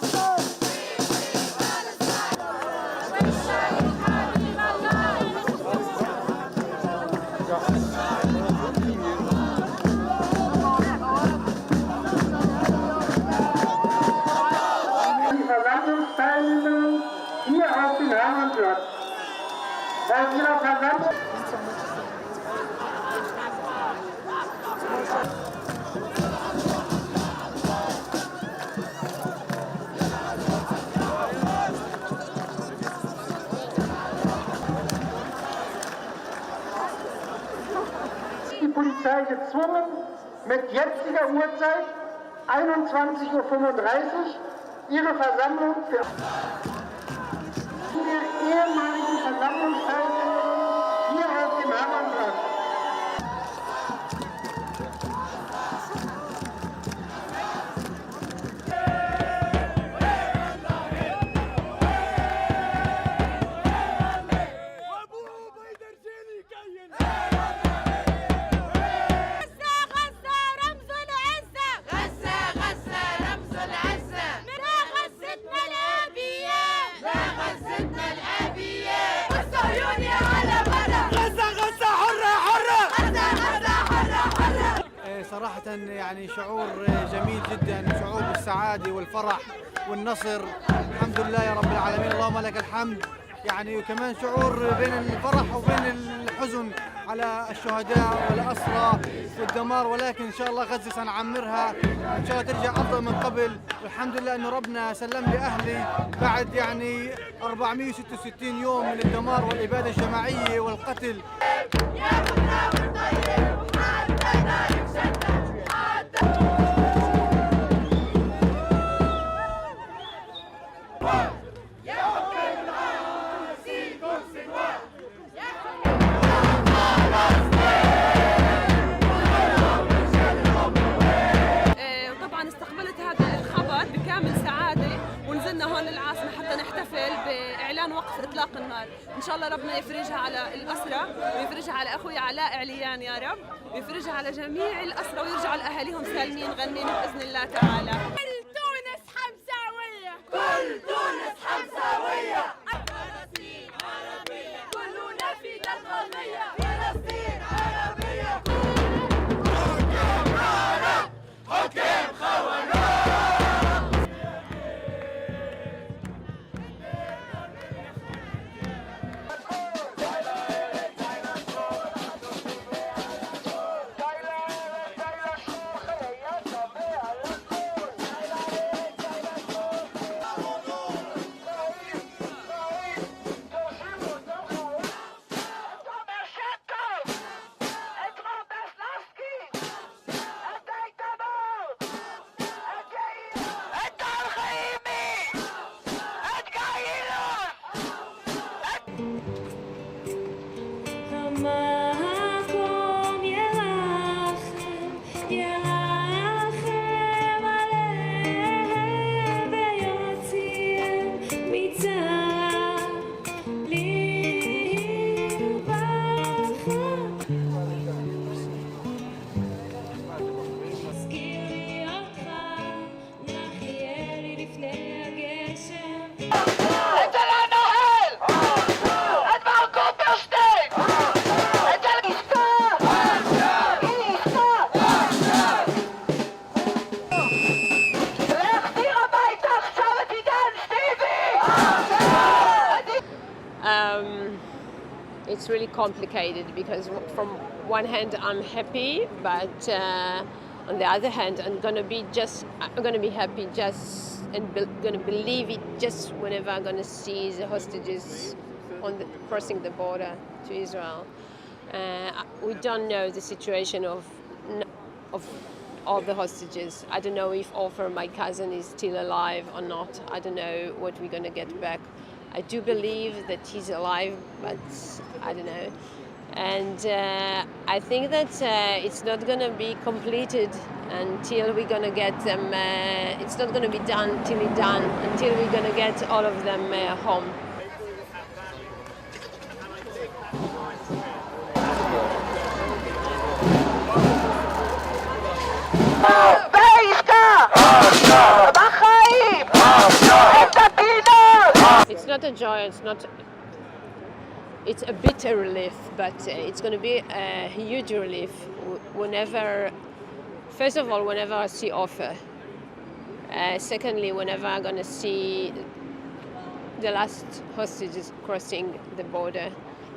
Bei Ihrer Versammlung die Polizei gezwungen, mit jetziger Uhrzeit 21:35 Uhr ihre Versammlung für die ehemaligen Versammlungsteilnehmer hier auf dem Hermannplatz. صراحة يعني شعور جميل جدا، شعور بالسعادة والفرح والنصر. الحمد لله يا رب العالمين، اللهم لك الحمد. يعني وكمان شعور بين الفرح وبين الحزن على الشهداء والأسرى والدمار، ولكن إن شاء الله غزة سنعمرها إن شاء الله ترجع أفضل من قبل. والحمد لله إنه ربنا سلم لي أهلي بعد يعني 466 يوم من الدمار والإبادة الجماعية والقتل. وقف إطلاق النار. إن شاء الله ربنا يفرجها على الأسرى ويفرجها على أخوي علاء عليان يا رب، ويفرجها على جميع الأسرى ويرجعوا لأهاليهم سالمين غنمين بإذن الله تعالى. كل تونس حمزاوية، كل تونس حمزاوية. فلسطين عربية، كلنا في القضية. فلسطين عربية. حكم عرب، حكم خوارج. It's really complicated because from one hand I'm happy, but on the other hand I'm gonna be happy just and gonna believe it just whenever I'm gonna see the hostages crossing the border to Israel. We don't know the situation of all the hostages. I don't know if Ofer, my cousin, is still alive or not. I don't know what we're gonna get back. I do believe that he's alive, but I don't know. And I think that it's not going to be completed until we're going to get them, it's not going to be done until it's done, until we're going to get all of them home. It's not a joy, it's a bitter relief, but it's going to be a huge relief first of all, whenever I see Ofer. Secondly, whenever I'm going to see the last hostages crossing the border.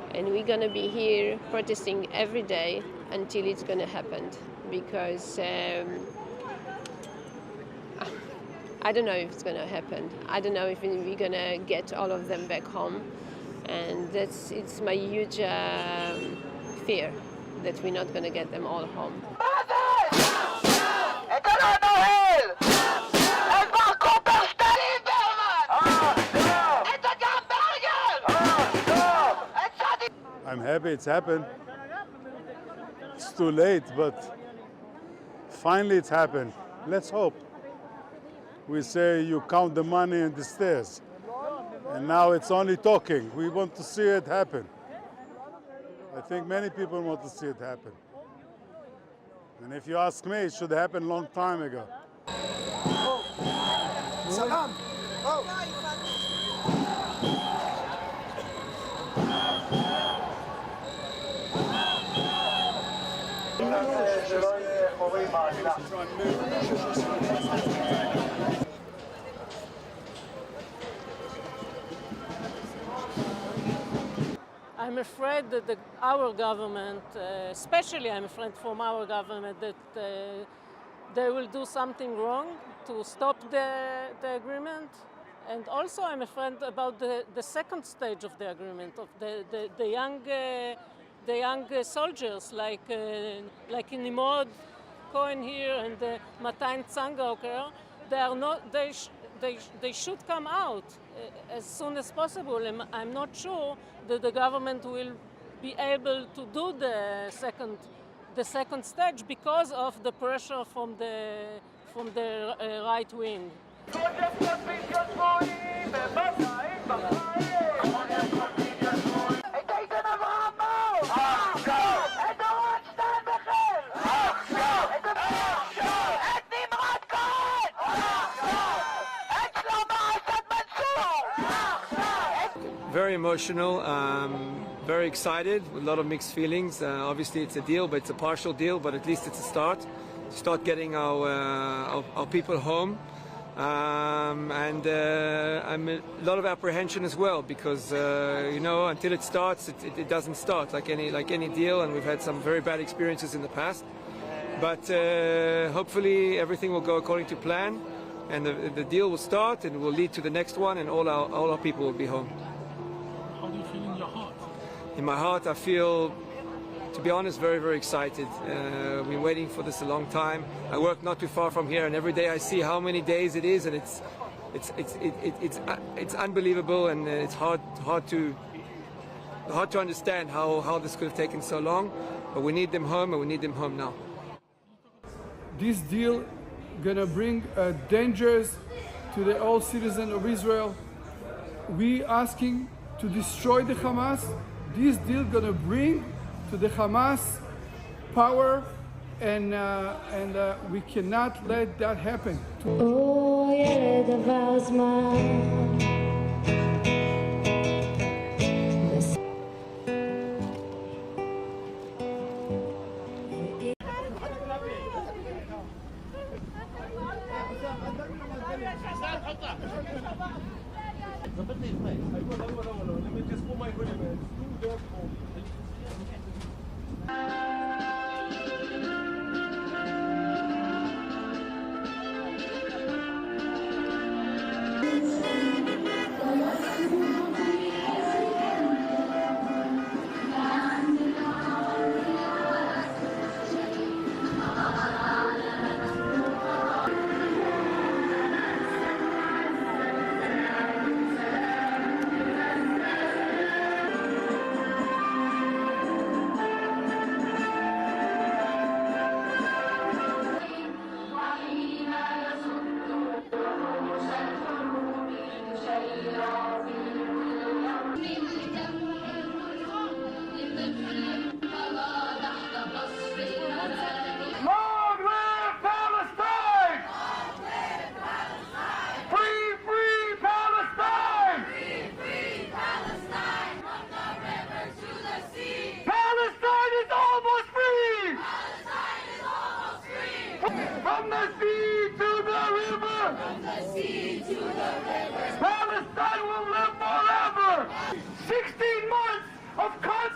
And we're going to be here protesting every day until it's going to happen, because I don't know if it's going to happen. I don't know if we're going to get all of them back home. And it's my huge fear that we're not going to get them all home. I'm happy it's happened. It's too late, but finally it's happened. Let's hope. We say you count the money and the stairs. And now it's only talking. We want to see it happen. I think many people want to see it happen. And if you ask me, it should happen a long time ago. Salam. I'm afraid that our government, especially I'm afraid from our government, that they will do something wrong to stop the agreement. And also I'm afraid about the second stage of the agreement, of the young soldiers like Nimrod Cohen here and Matan Tsangauker. They should come out as soon as possible. And I'm not sure that the government will be able to do the second stage because of the pressure from the right wing. Very emotional, very excited, with a lot of mixed feelings. Obviously it's a deal, but it's a partial deal, but at least it's a start. Start getting our people home. And I'm a lot of apprehension as well, because you know, until it starts, it doesn't start like any deal, and we've had some very bad experiences in the past. But hopefully everything will go according to plan, and the deal will start and will lead to the next one, and all our people will be home. How do you feel in your heart? In my heart, I feel, to be honest, very, very excited. We've been waiting for this a long time. I work not too far from here, and every day I see how many days it is, and it's unbelievable, and it's hard to understand how this could have taken so long. But we need them home, and we need them home now. This deal gonna bring dangers to all citizens of Israel. We asking to destroy the Hamas. This deal gonna bring to the Hamas power, and we cannot let that happen. From the sea to the river! From the sea to the river! Palestine will live forever! 16 months of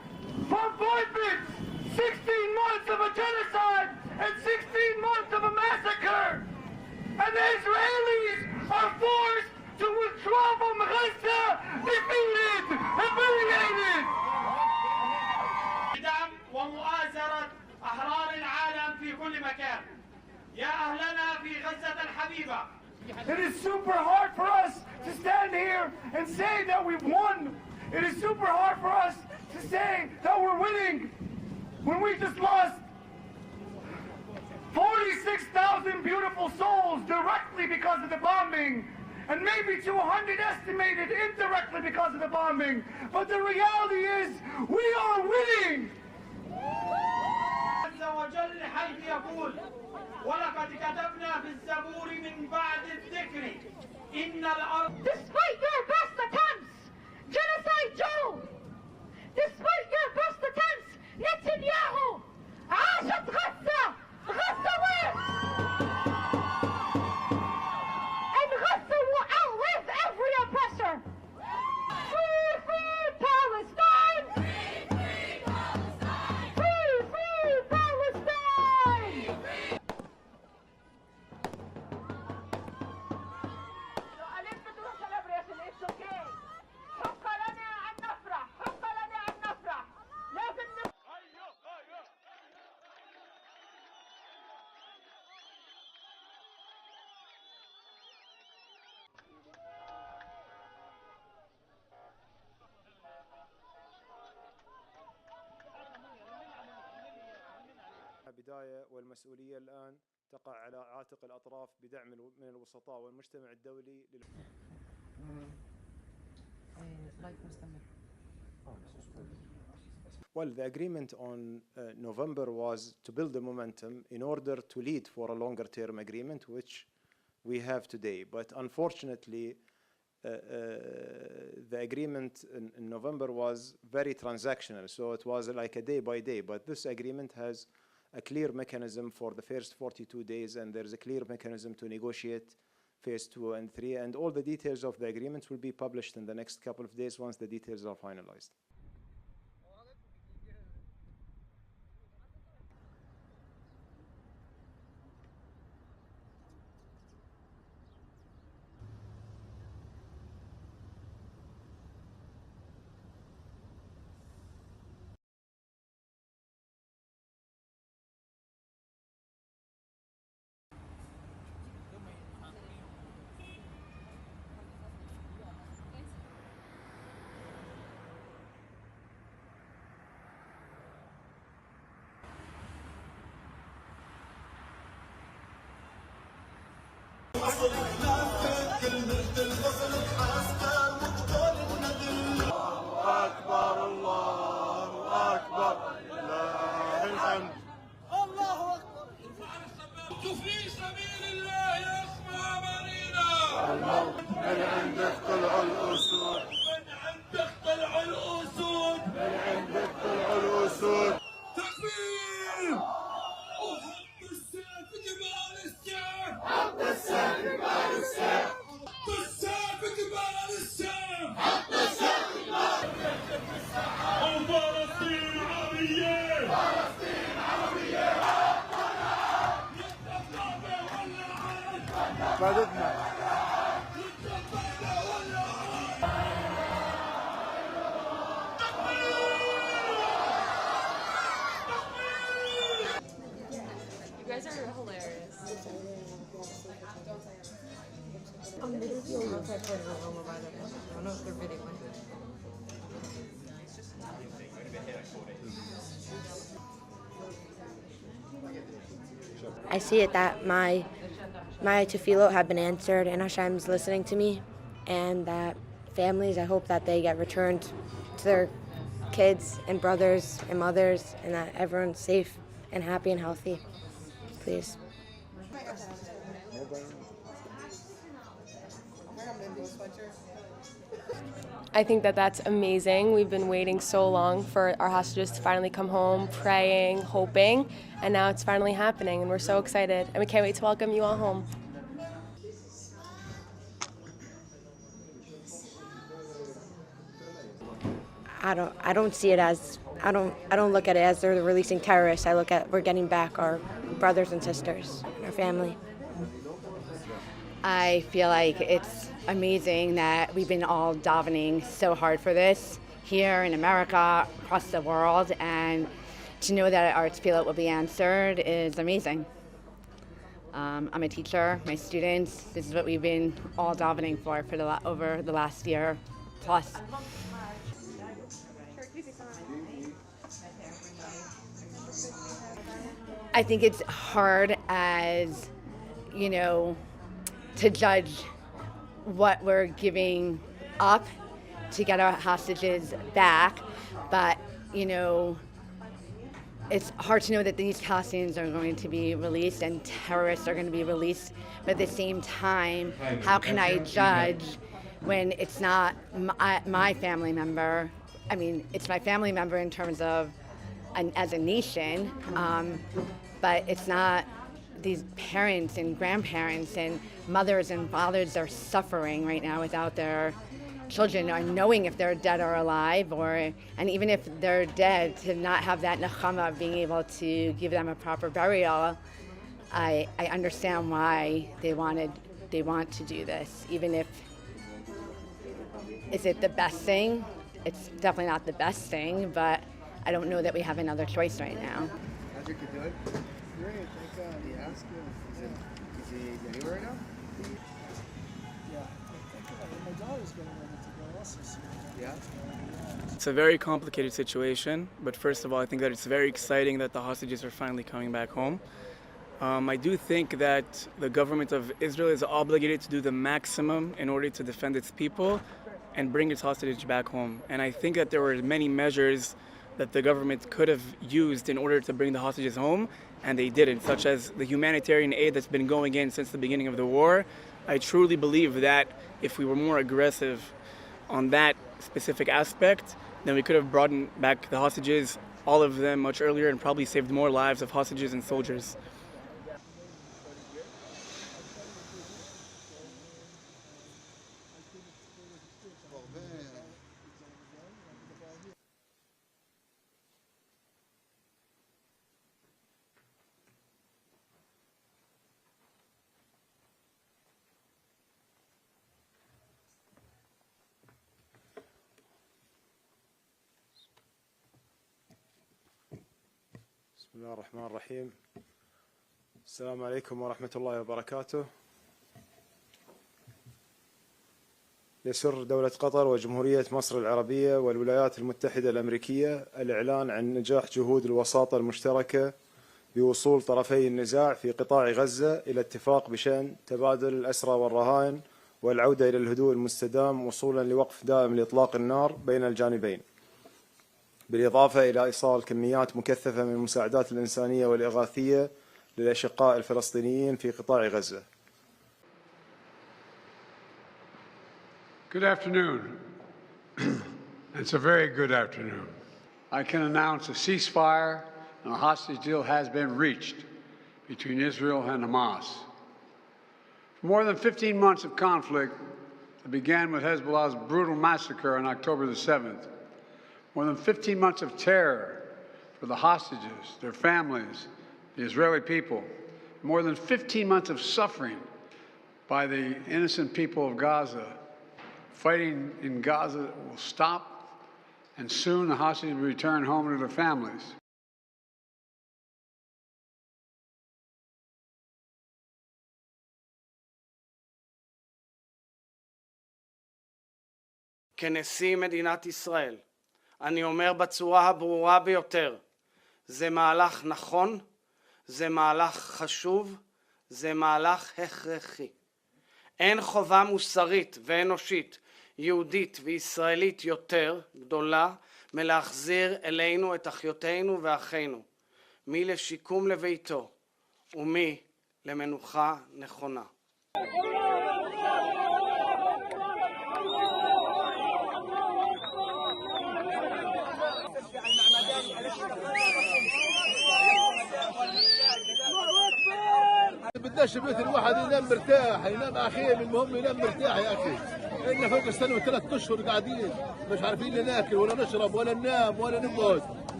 of a genocide and 16 months of a massacre. And the Israelis are forced to withdraw from Gaza, defeated, humiliated. دعم ومؤازرة أحرار العالم في كل مكان. يا أهلنا في غزة الحبيبة. It is super hard for us to stand here and say that we've won. It is super hard for us to say that we're winning when we just lost 46,000 beautiful souls directly because of the bombing, and maybe 200 estimated indirectly because of the bombing. But the reality is, we are winning! عز وجل حيث يقول ولقد كتبنا في الزبور من بعد الذكر إن الأرض. Despite your best attempts, Genocide Joe! Despite your best attempts, Netanyahu! عاشت غزة! غزة wins! And Gaza will outlive every oppressor! Free, free Palestine! Free, free Palestine! Free, free Palestine! So a little bit of celebration, it's okay. حق لنا أن نفرح! حق لنا أن نفرح! لازم نفرح! بداية والمسؤولية الآن تقع على عاتق الأطراف بدعم من الوسطاء والمجتمع الدولي Well, the agreement on November was to build the momentum in order to lead for a longer-term agreement, which we have today. But unfortunately, the agreement in November was very transactional, so it was like a day by day. But this agreement has a clear mechanism for the first 42 days, and there's a clear mechanism to negotiate phase 2 and 3, and all the details of the agreements will be published in the next couple of days once the details are finalized. I see it that my tefillot have been answered and Hashem's listening to me, and that families, I hope that they get returned to their kids and brothers and mothers, and that everyone's safe and happy and healthy. Please. I think that that's amazing. We've been waiting so long for our hostages to finally come home, praying, hoping, and now it's finally happening, and we're so excited, and we can't wait to welcome you all home. I don't see it as I don't look at it as they're releasing terrorists. I look at we're getting back our brothers and sisters, our family. I feel like it's amazing that we've been all davening so hard for this here in America, across the world, and to know that our tefillot will be answered is amazing. I'm a teacher, my students, this is what we've been all davening for over the last year plus. I think it's hard as, to judge what we're giving up to get our hostages back, but, it's hard to know that these Palestinians are going to be released and terrorists are going to be released, but at the same time, how can I judge when it's not my family member? I mean, it's my family member in terms of as a nation, but it's not these parents and grandparents and mothers and fathers are suffering right now without their children or knowing if they're dead or alive, and even if they're dead, to not have that nechama of being able to give them a proper burial. I understand why they want to do this, even if is it the best thing? It's definitely not the best thing, but I don't know that we have another choice right now. How'd you do it? Great. I think he asked him. Is he anywhere right now? Yeah. My daughter's getting ready to go also soon. Yeah. It's a very complicated situation, but first of all, I think that it's very exciting that the hostages are finally coming back home. I do think that the government of Israel is obligated to do the maximum in order to defend its people and bring its hostages back home. And I think that there were many measures that the government could have used in order to bring the hostages home, and they didn't, such as the humanitarian aid that's been going in since the beginning of the war. I truly believe that if we were more aggressive on that specific aspect, then we could have brought back the hostages, all of them, much earlier, and probably saved more lives of hostages and soldiers. بسم الله الرحمن الرحيم. السلام عليكم ورحمة الله وبركاته. يسر دولة قطر وجمهورية مصر العربية والولايات المتحدة الأمريكية الإعلان عن نجاح جهود الوساطة المشتركة بوصول طرفي النزاع في قطاع غزة إلى اتفاق بشأن تبادل الأسرى والرهائن والعودة إلى الهدوء المستدام وصولا لوقف دائم لإطلاق النار بين الجانبين، بالإضافة إلى إيصال كميات مكثفة من المساعدات الإنسانية والإغاثية للأشقاء الفلسطينيين في قطاع غزة. Good afternoon. It's a very good afternoon. I can announce a ceasefire and a hostage deal has been reached between Israel and Hamas. For more than 15 months of conflict that began with Hezbollah's brutal massacre on October the 7th, more than 15 months of terror for the hostages, their families, the Israeli people, more than 15 months of suffering by the innocent people of Gaza. Fighting in Gaza will stop, and soon the hostages will return home to their families. כנשיא מדינת ישראל, אני אומר בצורה הברורה ביותר, זה מהלך נכון, זה מהלך חשוב, זה מהלך הכרחי. אין חובה מוסרית ואנושית, יהודית וישראלית יותר גדולה מלהחזיר אלינו את אחיותינו ואחינו, מי לשיקום לביתו ומי למנוחה נכונה. بدناش بيت الواحد ينام مرتاح، ينام اخيم، المهم ينام مرتاح يا اخي. احنا فوق السنه 3 اشهر قاعدين مش عارفين لا ناكل ولا نشرب ولا ننام ولا نقعد.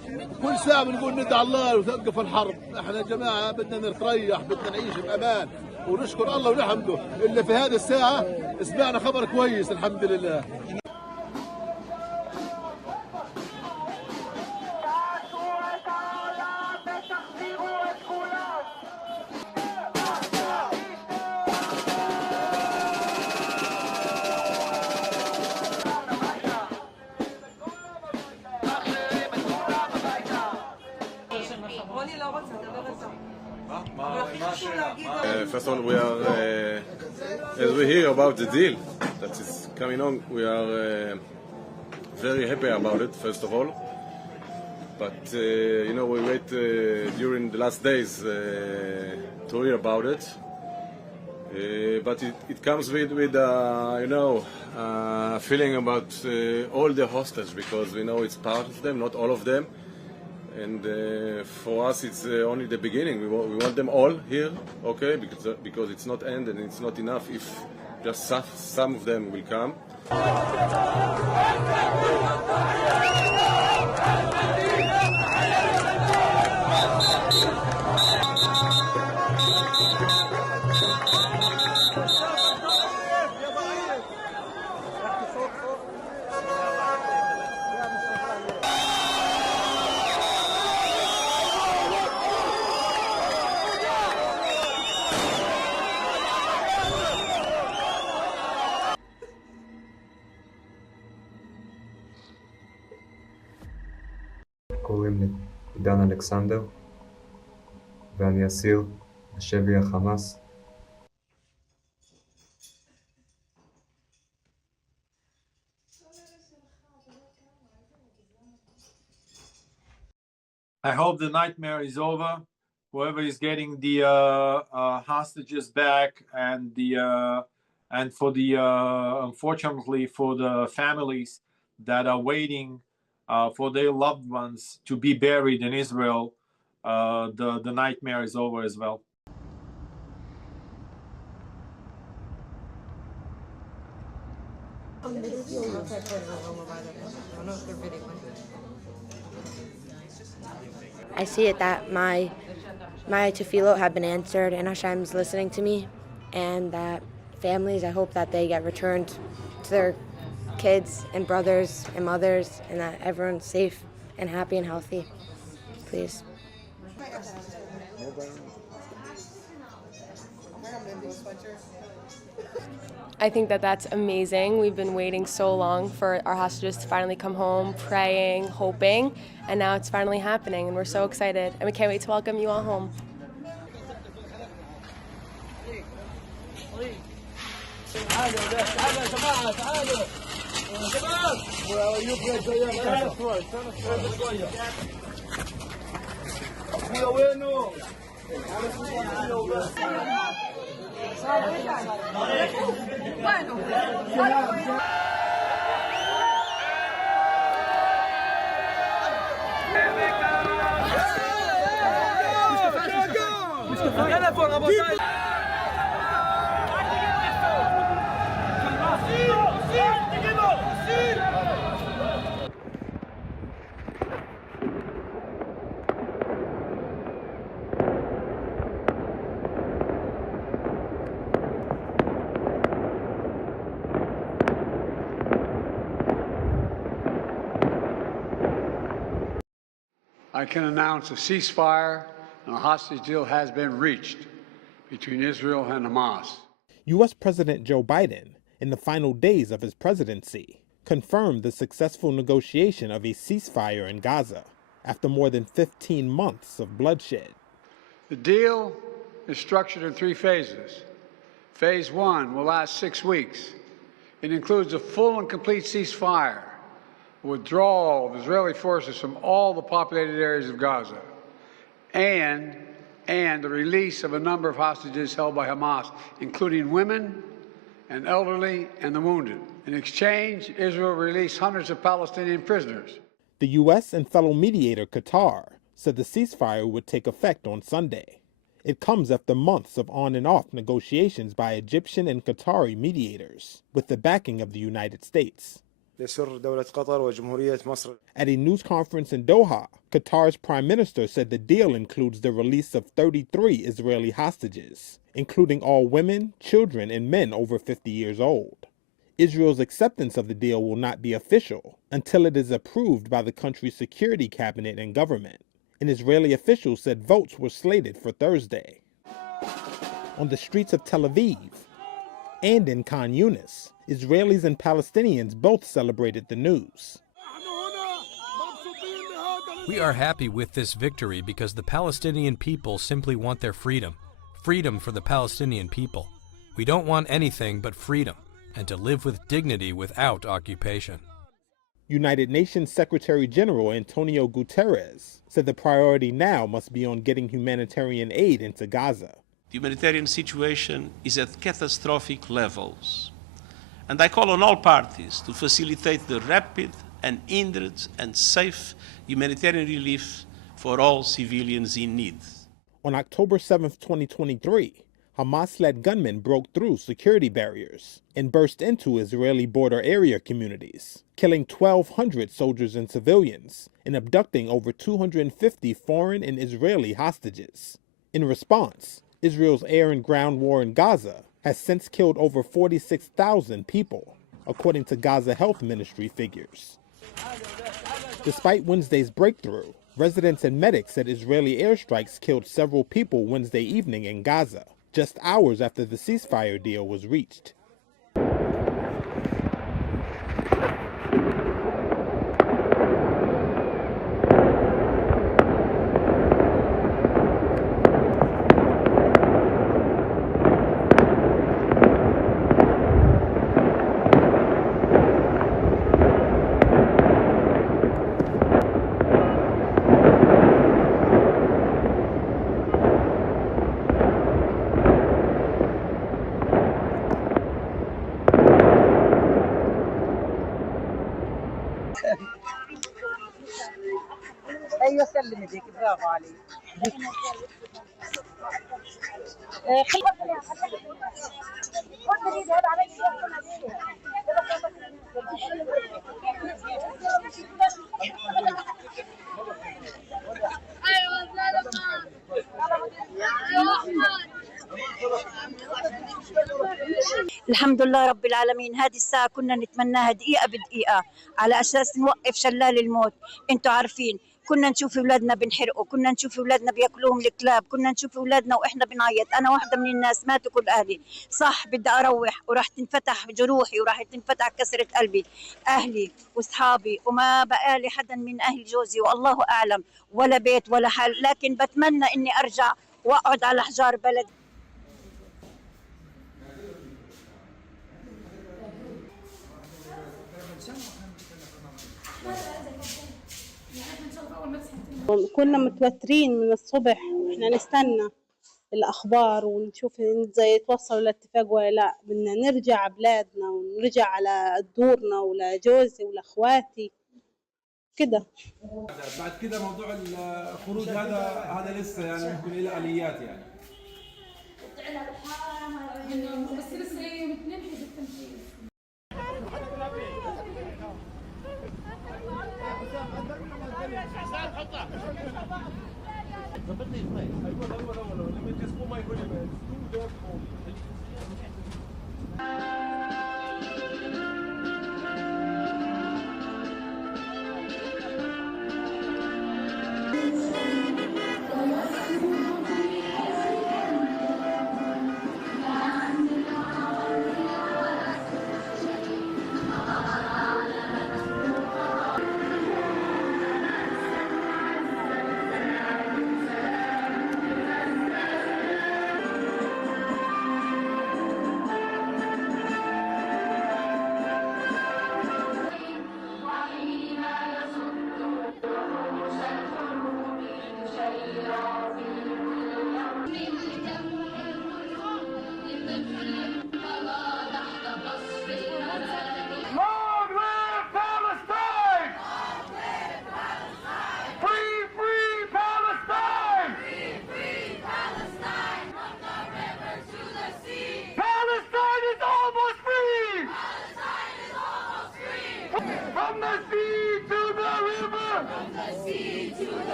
كل ساعة بنقول ندعي الله وتوقف الحرب، احنا يا جماعة بدنا نتريح، بدنا نعيش بأمان ونشكر الله ونحمده، إلا في هذه الساعة سمعنا خبر كويس الحمد لله. First of all, we are, as we hear about the deal that is coming on, we are very happy about it, first of all. But, you know, we wait during the last days to hear about it. But it comes with you know, feeling about all the hostages, because we know it's part of them, not all of them. And for us, it's only the beginning. We want them all here, okay? Because it's not end and it's not enough if just some of them will come. קוראים לי עידן אלכסנדר, ואני אסיר בשבי החמאס. I hope the nightmare is over. Whoever is getting the hostages back, and for the unfortunately for the families that are waiting for their loved ones to be buried in Israel, the nightmare is over as well. I see it that my tefillot have been answered and Hashem's listening to me, and that families, I hope that they get returned to their kids and brothers and mothers, and that everyone's safe and happy and healthy. Please. I think that that's amazing. We've been waiting so long for our hostages to finally come home, praying, hoping, and now it's finally happening, and we're so excited, and we can't wait to welcome you all home. I can announce a ceasefire and a hostage deal has been reached between Israel and Hamas. U.S. President Joe Biden, in the final days of his presidency, confirmed the successful negotiation of a ceasefire in Gaza after more than 15 months of bloodshed. The deal is structured in 3 phases. Phase 1 will last 6 weeks. It includes a full and complete ceasefire, withdrawal of Israeli forces from all the populated areas of Gaza, and the release of a number of hostages held by Hamas, including women and elderly and the wounded. In exchange, Israel released hundreds of Palestinian prisoners. The U.S. and fellow mediator Qatar said the ceasefire would take effect on Sunday. It comes after months of on and off negotiations by Egyptian and Qatari mediators with the backing of the United States. لسر دولة قطر وجمهورية مصر. At a news conference in Doha, Qatar's prime minister said the deal includes the release of 33 Israeli hostages, including all women, children, and men over 50 years old. Israel's acceptance of the deal will not be official until it is approved by the country's security cabinet and government. An Israeli official said votes were slated for Thursday. On the streets of Tel Aviv and in Khan Yunis, Israelis and Palestinians both celebrated the news. We are happy with this victory because the Palestinian people simply want their freedom. Freedom for the Palestinian people. We don't want anything but freedom and to live with dignity without occupation. United Nations Secretary General Antonio Guterres said the priority now must be on getting humanitarian aid into Gaza. The humanitarian situation is at catastrophic levels, and I call on all parties to facilitate the rapid, unhindered and safe humanitarian relief for all civilians in need. On October 7, 2023, Hamas-led gunmen broke through security barriers and burst into Israeli border area communities, killing 1,200 soldiers and civilians and abducting over 250 foreign and Israeli hostages. In response, Israel's air and ground war in Gaza has since killed over 46,000 people, according to Gaza Health Ministry figures. Despite Wednesday's breakthrough, residents and medics said Israeli airstrikes killed several people Wednesday evening in Gaza, just hours after the ceasefire deal was reached. ايوه سلم ايديك برافو عليك الحمد لله رب العالمين. هذه الساعة كنا نتمناها دقيقة بدقيقة على أساس نوقف شلال الموت. انتوا عارفين كنا نشوف اولادنا بنحرقوا، كنا نشوف اولادنا بياكلوهم الكلاب، كنا نشوف اولادنا واحنا بنعيط. انا واحدة من الناس ماتوا كل اهلي، صح بدي اروح وراح تنفتح جروحي وراح تنفتح كسرة قلبي، اهلي واصحابي وما بقى لي حدا من اهل جوزي والله اعلم ولا بيت ولا حل، لكن بتمنى اني ارجع واقعد على احجار بلدي. كنا متوترين من الصبح واحنا نستنى الاخبار ونشوف ازاي يتوصلوا لاتفاق ولا لا. بدنا نرجع بلادنا ونرجع على دورنا ولجوزي ولاخواتي كده. بعد كده موضوع الخروج هذا لسه يعني ممكن له اليات يعني. بس لسه بننحز التنفيذ.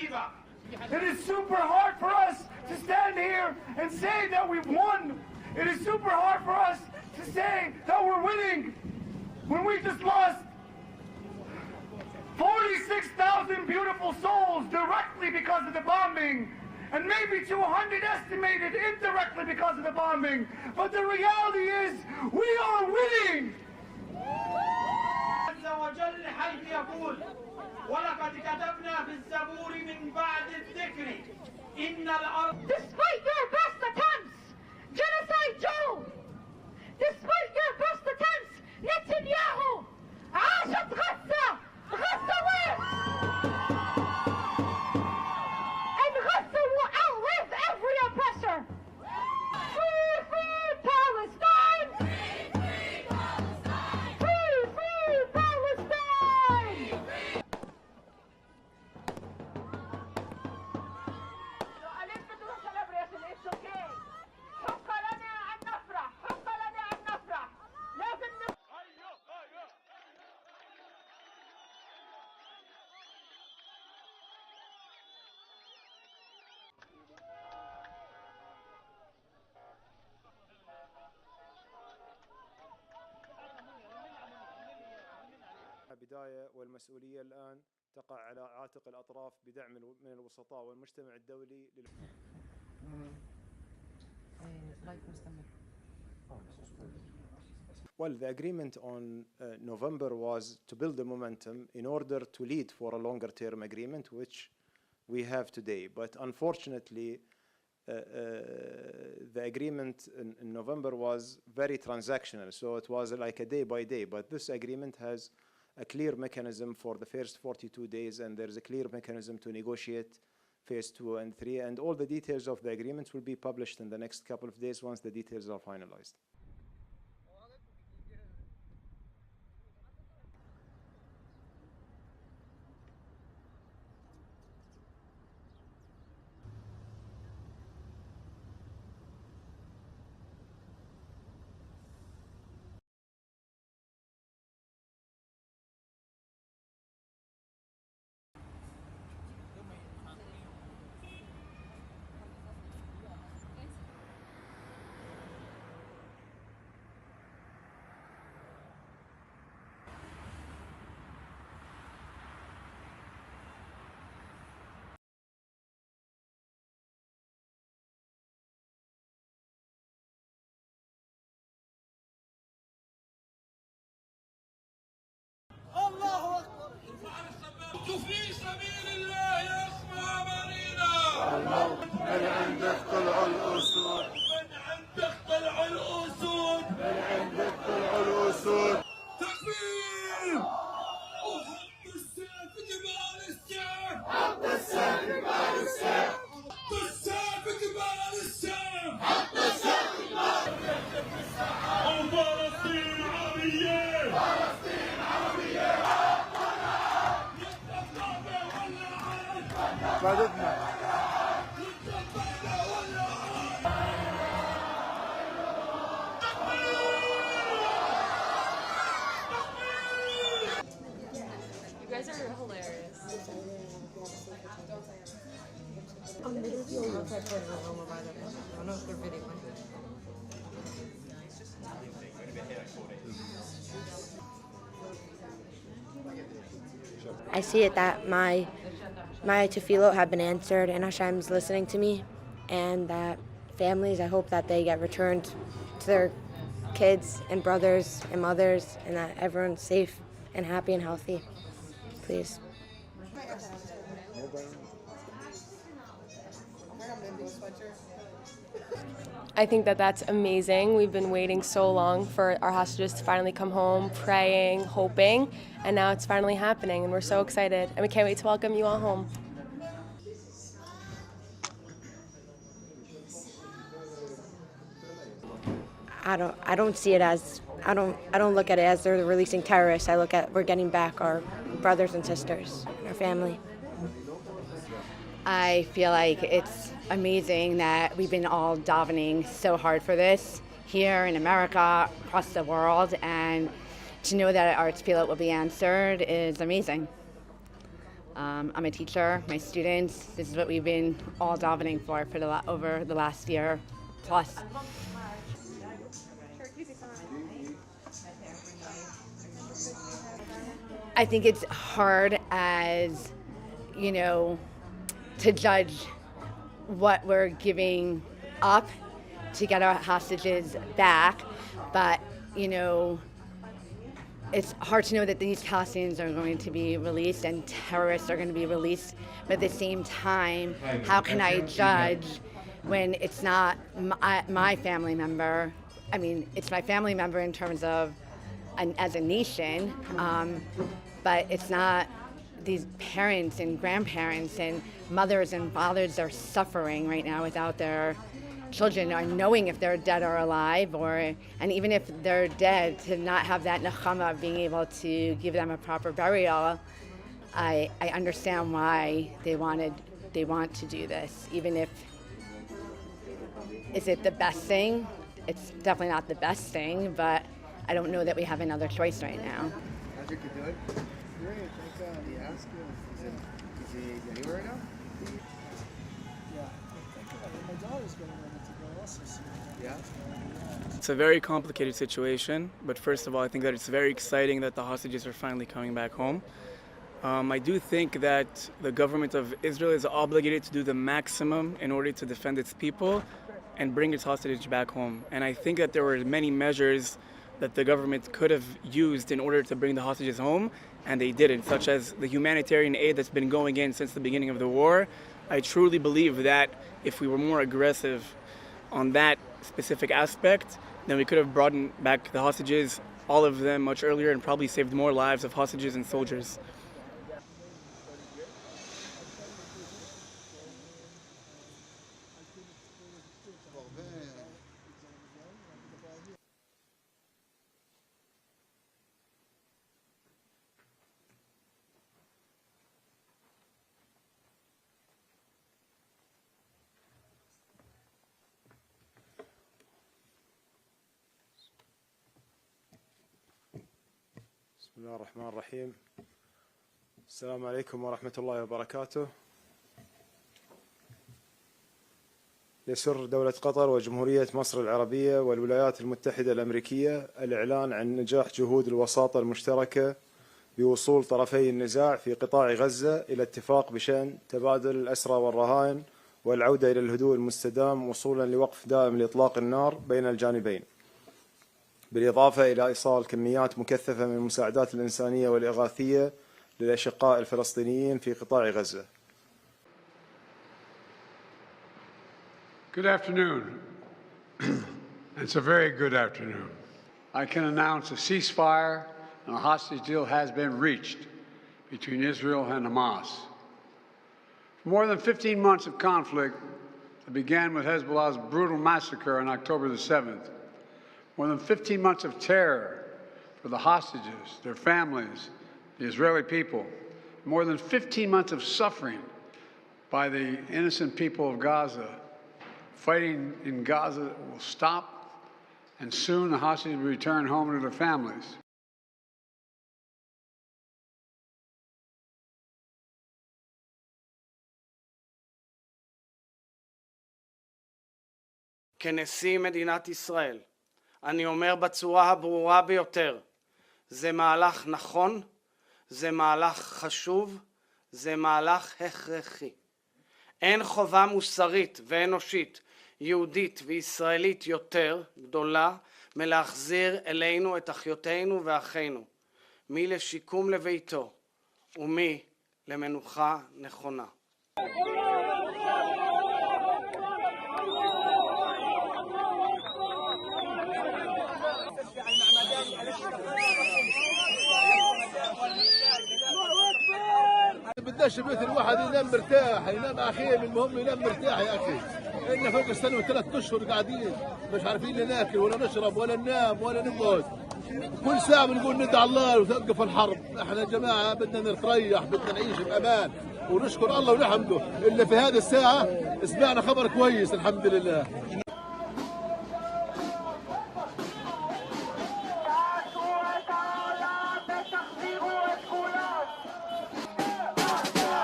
It is super hard for us to stand here and say that we've won. It is super hard for us to say that we're winning when we just lost 46,000 beautiful souls directly because of the bombing, and maybe 200 estimated indirectly because of the bombing. But the reality is, we are winning! عز وجل حيث يقول ولقد كتبنا في الزبور من بعد الذكر إن الأرض. Despite your best attempts, Genocide Joe! Despite your best attempts, Netanyahu! عاشت غزة! غزة wins! And Gaza will outlive every oppressor! Free, free Palestine! Free, free Palestine! Free, free Palestine! It's okay. حق لنا أن نفرح. حق لنا أن نفرح. لازم بداية والمسؤولية الآن تقع على عاتق الأطراف بدعم من الوسطاء والمجتمع الدولي Well, the agreement on November was to build the momentum in order to lead for a longer-term agreement, which we have today. But unfortunately, the agreement in November was very transactional, so it was like a day by day. But this agreement has a clear mechanism for the first 42 days, and there's a clear mechanism to negotiate phase 2 and 3, and all the details of the agreement will be published in the next couple of days once the details are finalized. في سبيل الله يسمع مرينا. من عندك طلعوا الأسود. من عندك طلعوا الأسود. من عندك طلعوا الأسود. تكبير! وحط السيف جبال السيف. حط السيف جبال السيف. حط السيف جبال السيف. حط السيف جبال السيف. وفلسطين عربية. فلسطين عربية. بعدتنا You guys are hilarious. I see it that my tefillot have been answered and Hashem's listening to me, and that families, I hope that they get returned to their kids and brothers and mothers, and that everyone's safe and happy and healthy. Please. I think that that's amazing. We've been waiting so long for our hostages to finally come home, praying, hoping, and now it's finally happening, and we're so excited, and we can't wait to welcome you all home. I don't see it as, I don't look at it as they're releasing terrorists. I look at we're getting back our brothers and sisters and our family. I feel like it's amazing that we've been all davening so hard for this here in America, across the world, and to know that our tefillot will be answered is amazing. I'm a teacher. My students, this is what we've been all davening for over the last year plus. I think it's hard as, to judge what we're giving up to get our hostages back, but, it's hard to know that these Palestinians are going to be released and terrorists are going to be released, but at the same time, how can I judge when it's not my family member? I mean, it's my family member in terms of as a nation, but it's not these parents and grandparents and mothers and fathers are suffering right now without their children are knowing if they're dead or alive, and even if they're dead, to not have that nechama of being able to give them a proper burial. I understand why they want to do this, even if is it the best thing? It's definitely not the best thing, but I don't know that we have another choice right now. How's your kid doing? Great. Thank God. He asked you. Is he anywhere right now? Yeah. My daughter's getting ready to go also soon. Yeah. It's a very complicated situation, but first of all, I think that it's very exciting that the hostages are finally coming back home. I do think that the government of Israel is obligated to do the maximum in order to defend its people and bring its hostages back home. And I think that there were many measures that the government could have used in order to bring the hostages home, and they didn't, such as the humanitarian aid that's been going in since the beginning of the war. I truly believe that if we were more aggressive on that specific aspect, then we could have brought back the hostages, all of them, much earlier, and probably saved more lives of hostages and soldiers. بسم الله الرحمن الرحيم. السلام عليكم ورحمة الله وبركاته. يسر دولة قطر وجمهورية مصر العربية والولايات المتحدة الأمريكية الإعلان عن نجاح جهود الوساطة المشتركة بوصول طرفي النزاع في قطاع غزة إلى اتفاق بشأن تبادل الأسرى والرهائن والعودة إلى الهدوء المستدام وصولا لوقف دائم لإطلاق النار بين الجانبين، بالإضافة إلى إيصال كميات مكثفة من المساعدات الإنسانية والإغاثية للأشقاء الفلسطينيين في قطاع غزة. Good afternoon. It's a very good afternoon. I can announce a ceasefire and a hostage deal has been reached between Israel and Hamas. For more than 15 months of conflict that began with Hezbollah's brutal massacre on October the 7th, more than 15 months of terror for the hostages, their families, the Israeli people, more than 15 months of suffering by the innocent people of Gaza. Fighting in Gaza will stop, and soon the hostages will return home to their families. כנשיא מדינת ישראל, אני אומר בצורה הברורה ביותר, זה מהלך נכון, זה מהלך חשוב, זה מהלך הכרחי. אין חובה מוסרית ואנושית, יהודית וישראלית יותר גדולה מלהחזיר אלינו את אחיותינו ואחינו, מי לשיקום לביתו ומי למנוחה נכונה. بدناش بيت الواحد ينام مرتاح، ينام اخيم، المهم ينام مرتاح يا اخي. إحنا فوق السنة وثلاث اشهر قاعدين مش عارفين لا ناكل ولا نشرب ولا ننام ولا نقعد. كل ساعة بنقول ندعي الله وتوقف الحرب، احنا يا جماعة بدنا نتريح، بدنا نعيش بأمان ونشكر الله ونحمده، إلا في هذه الساعة سمعنا خبر كويس الحمد لله.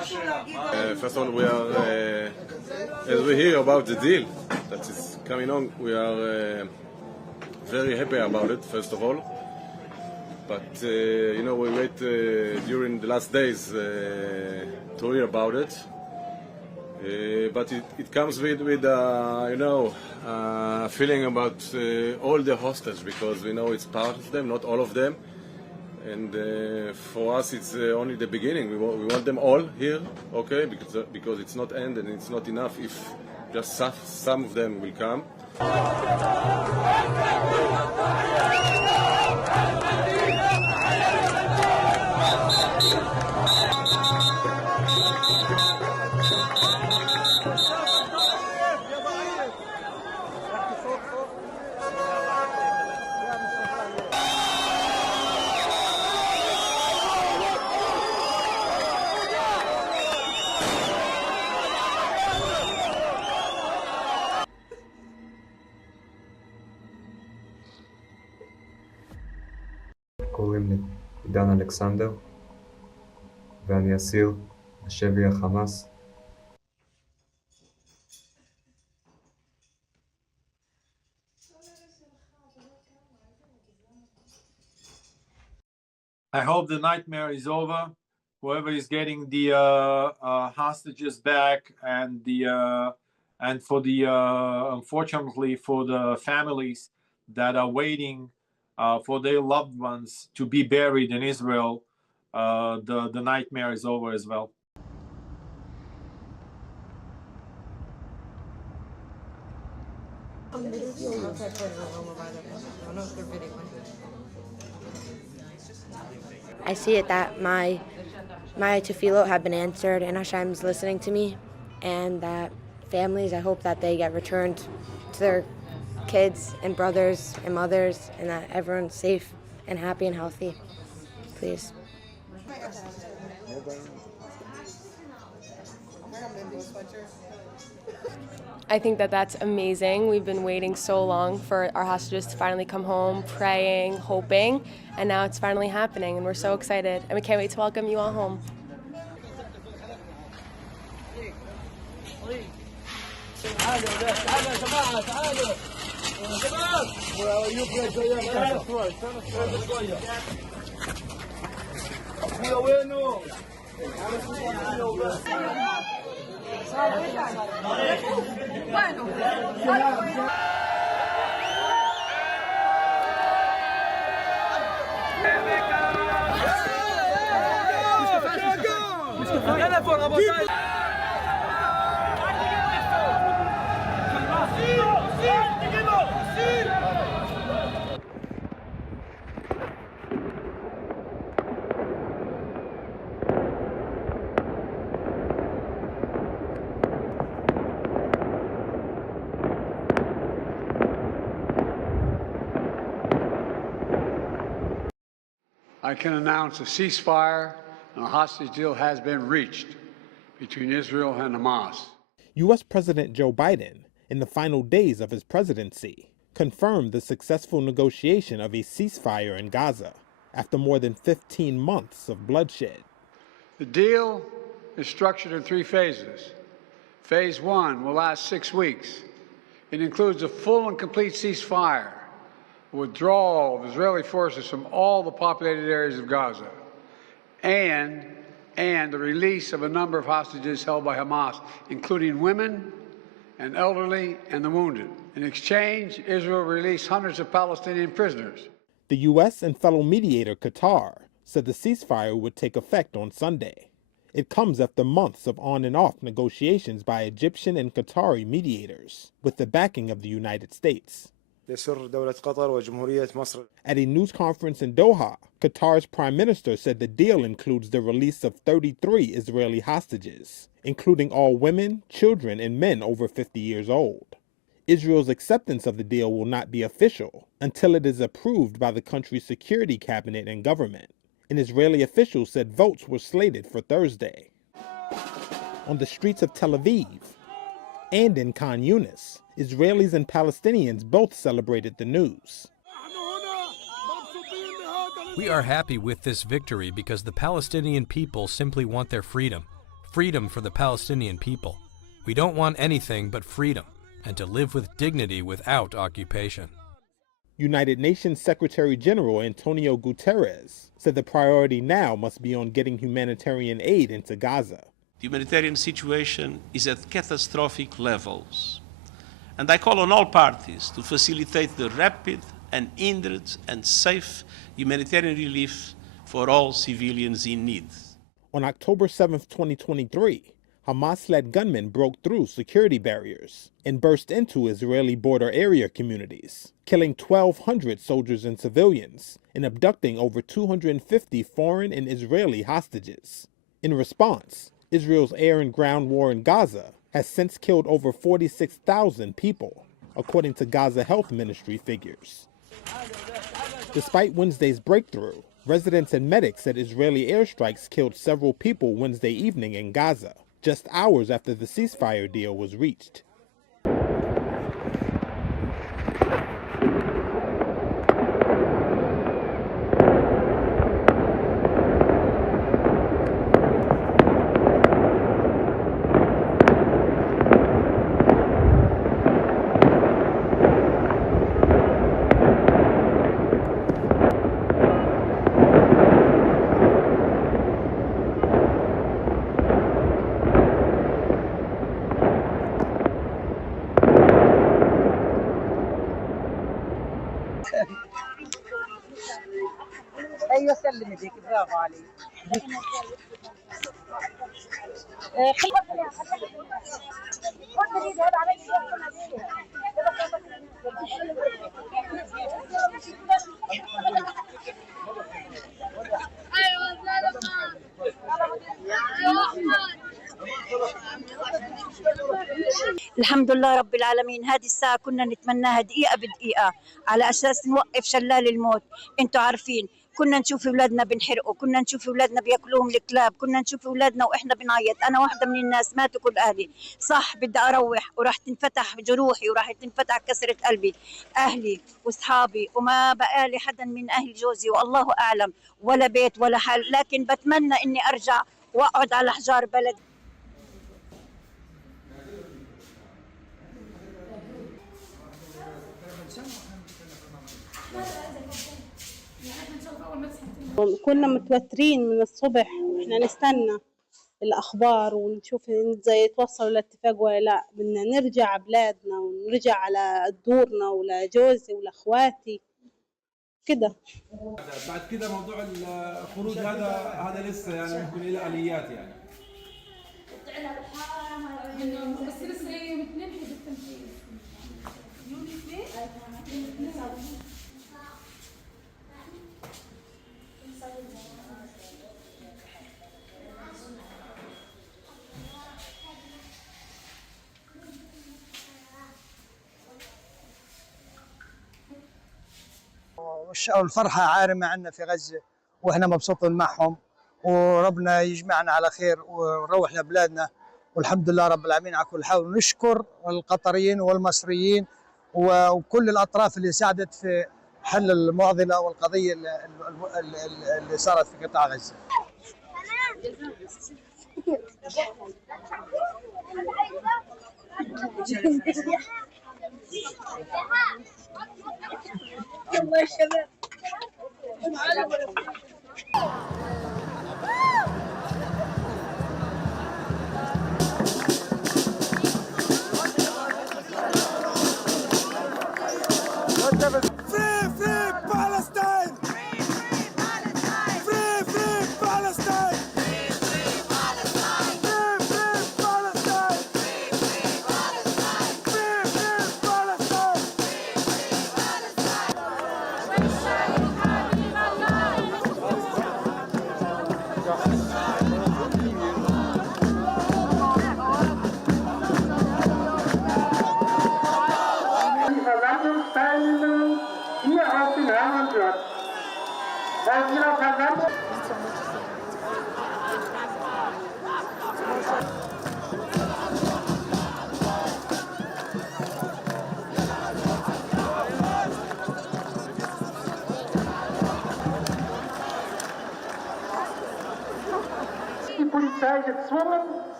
First of all, we are, as we hear about the deal that is coming on, we are very happy about it, first of all. But, you know, we wait during the last days to hear about it. But it comes with you know, feeling about all the hostages, because we know it's part of them, not all of them. And for us, it's only the beginning. We want them all here, okay? Because it's not end and it's not enough if just some of them will come. קוראים לי עידן אלכסנדר, ואני אסיר בשבי החמאס. I hope the nightmare is over. Whoever is getting the hostages back, and for the unfortunately for the families that are waiting for their loved ones to be buried in Israel, the nightmare is over as well. I see it that my tefillot have been answered and Hashem's listening to me, and that families, I hope that they get returned to their kids and brothers and mothers, and that everyone's safe and happy and healthy. Please. I think that that's amazing. We've been waiting so long for our hostages to finally come home, praying, hoping, and now it's finally happening, and we're so excited. And we can't wait to welcome you all home. I can announce a ceasefire and a hostage deal has been reached between Israel and Hamas. U.S. President Joe Biden, in the final days of his presidency, confirmed the successful negotiation of a ceasefire in Gaza after more than 15 months of bloodshed. The deal is structured in 3 phases. Phase 1 will last 6 weeks. It includes a full and complete ceasefire, withdrawal of Israeli forces from all the populated areas of Gaza, and the release of a number of hostages held by Hamas, including women and elderly and the wounded. In exchange, Israel released hundreds of Palestinian prisoners. The U.S. and fellow mediator Qatar said the ceasefire would take effect on Sunday. It comes after months of on and off negotiations by Egyptian and Qatari mediators, with the backing of the United States. At a news conference in Doha, Qatar's prime minister said the deal includes the release of 33 Israeli hostages, including all women, children, and men over 50 years old. Israel's acceptance of the deal will not be official until it is approved by the country's security cabinet and government. An Israeli official said votes were slated for Thursday. On the streets of Tel Aviv and in Khan Yunis, Israelis and Palestinians both celebrated the news. We are happy with this victory because the Palestinian people simply want their freedom freedom for the Palestinian people. We don't want anything but freedom, and to live with dignity without occupation. United Nations Secretary General Antonio Guterres said the priority now must be on getting humanitarian aid into Gaza. The humanitarian situation is at catastrophic levels, and I call on all parties to facilitate the rapid, unhindered and safe humanitarian relief for all civilians in need. On October 7, 2023, Hamas-led gunmen broke through security barriers and burst into Israeli border area communities, killing 1,200 soldiers and civilians and abducting over 250 foreign and Israeli hostages. In response, Israel's air and ground war in Gaza has since killed over 46,000 people, according to Gaza Health Ministry figures. Despite Wednesday's breakthrough, residents and medics said Israeli airstrikes killed several people Wednesday evening in Gaza, just hours after the ceasefire deal was reached. ايوه سلمي ديك برافو عليك. الحمد لله رب العالمين. هذه الساعة كنا نتمناها دقيقة بدقيقة على أساس نوقف شلال الموت. انتوا عارفين كنا نشوف اولادنا بنحرقوا، كنا نشوف اولادنا بياكلوهم الكلاب، كنا نشوف اولادنا واحنا بنعيط. انا واحدة من الناس ماتوا كل اهلي، صح بدي اروح وراح تنفتح جروحي وراح تنفتح كسرة قلبي، اهلي واصحابي وما بقى لي حدا من اهل جوزي والله اعلم ولا بيت ولا حل، لكن بتمنى اني ارجع واقعد على حجار بلدي. كنا متوترين من الصبح واحنا نستنى الأخبار ونشوف ازاي يتوصلوا لاتفاق ولا لا. بدنا نرجع بلادنا ونرجع على دورنا ولجوزي ولأخواتي كده. بعد كده موضوع الخروج هذا لسه يعني ممكن له آليات يعني. بس لسه بتنفذ التنفيذ. يوم الاثنين؟ والفرحة عارمة عنا في غزة وإحنا مبسوطين معهم، وربنا يجمعنا على خير ونروح لبلادنا والحمد لله رب العالمين على كل حال. ونشكر القطريين والمصريين وكل الأطراف اللي ساعدت في حل المعضلة والقضية اللي صارت في قطاع غزة. يلا يا شباب. Free, free Palestine! Free, free Palestine! Free, free Palestine! Free, free Palestine! Free, free Palestine! Free, free Palestine! Free, free Palestine! Versammlungsteilnehmern hier auf dem Hermannplatz. Bei Ihrer Versammlung die Polizei gezwungen,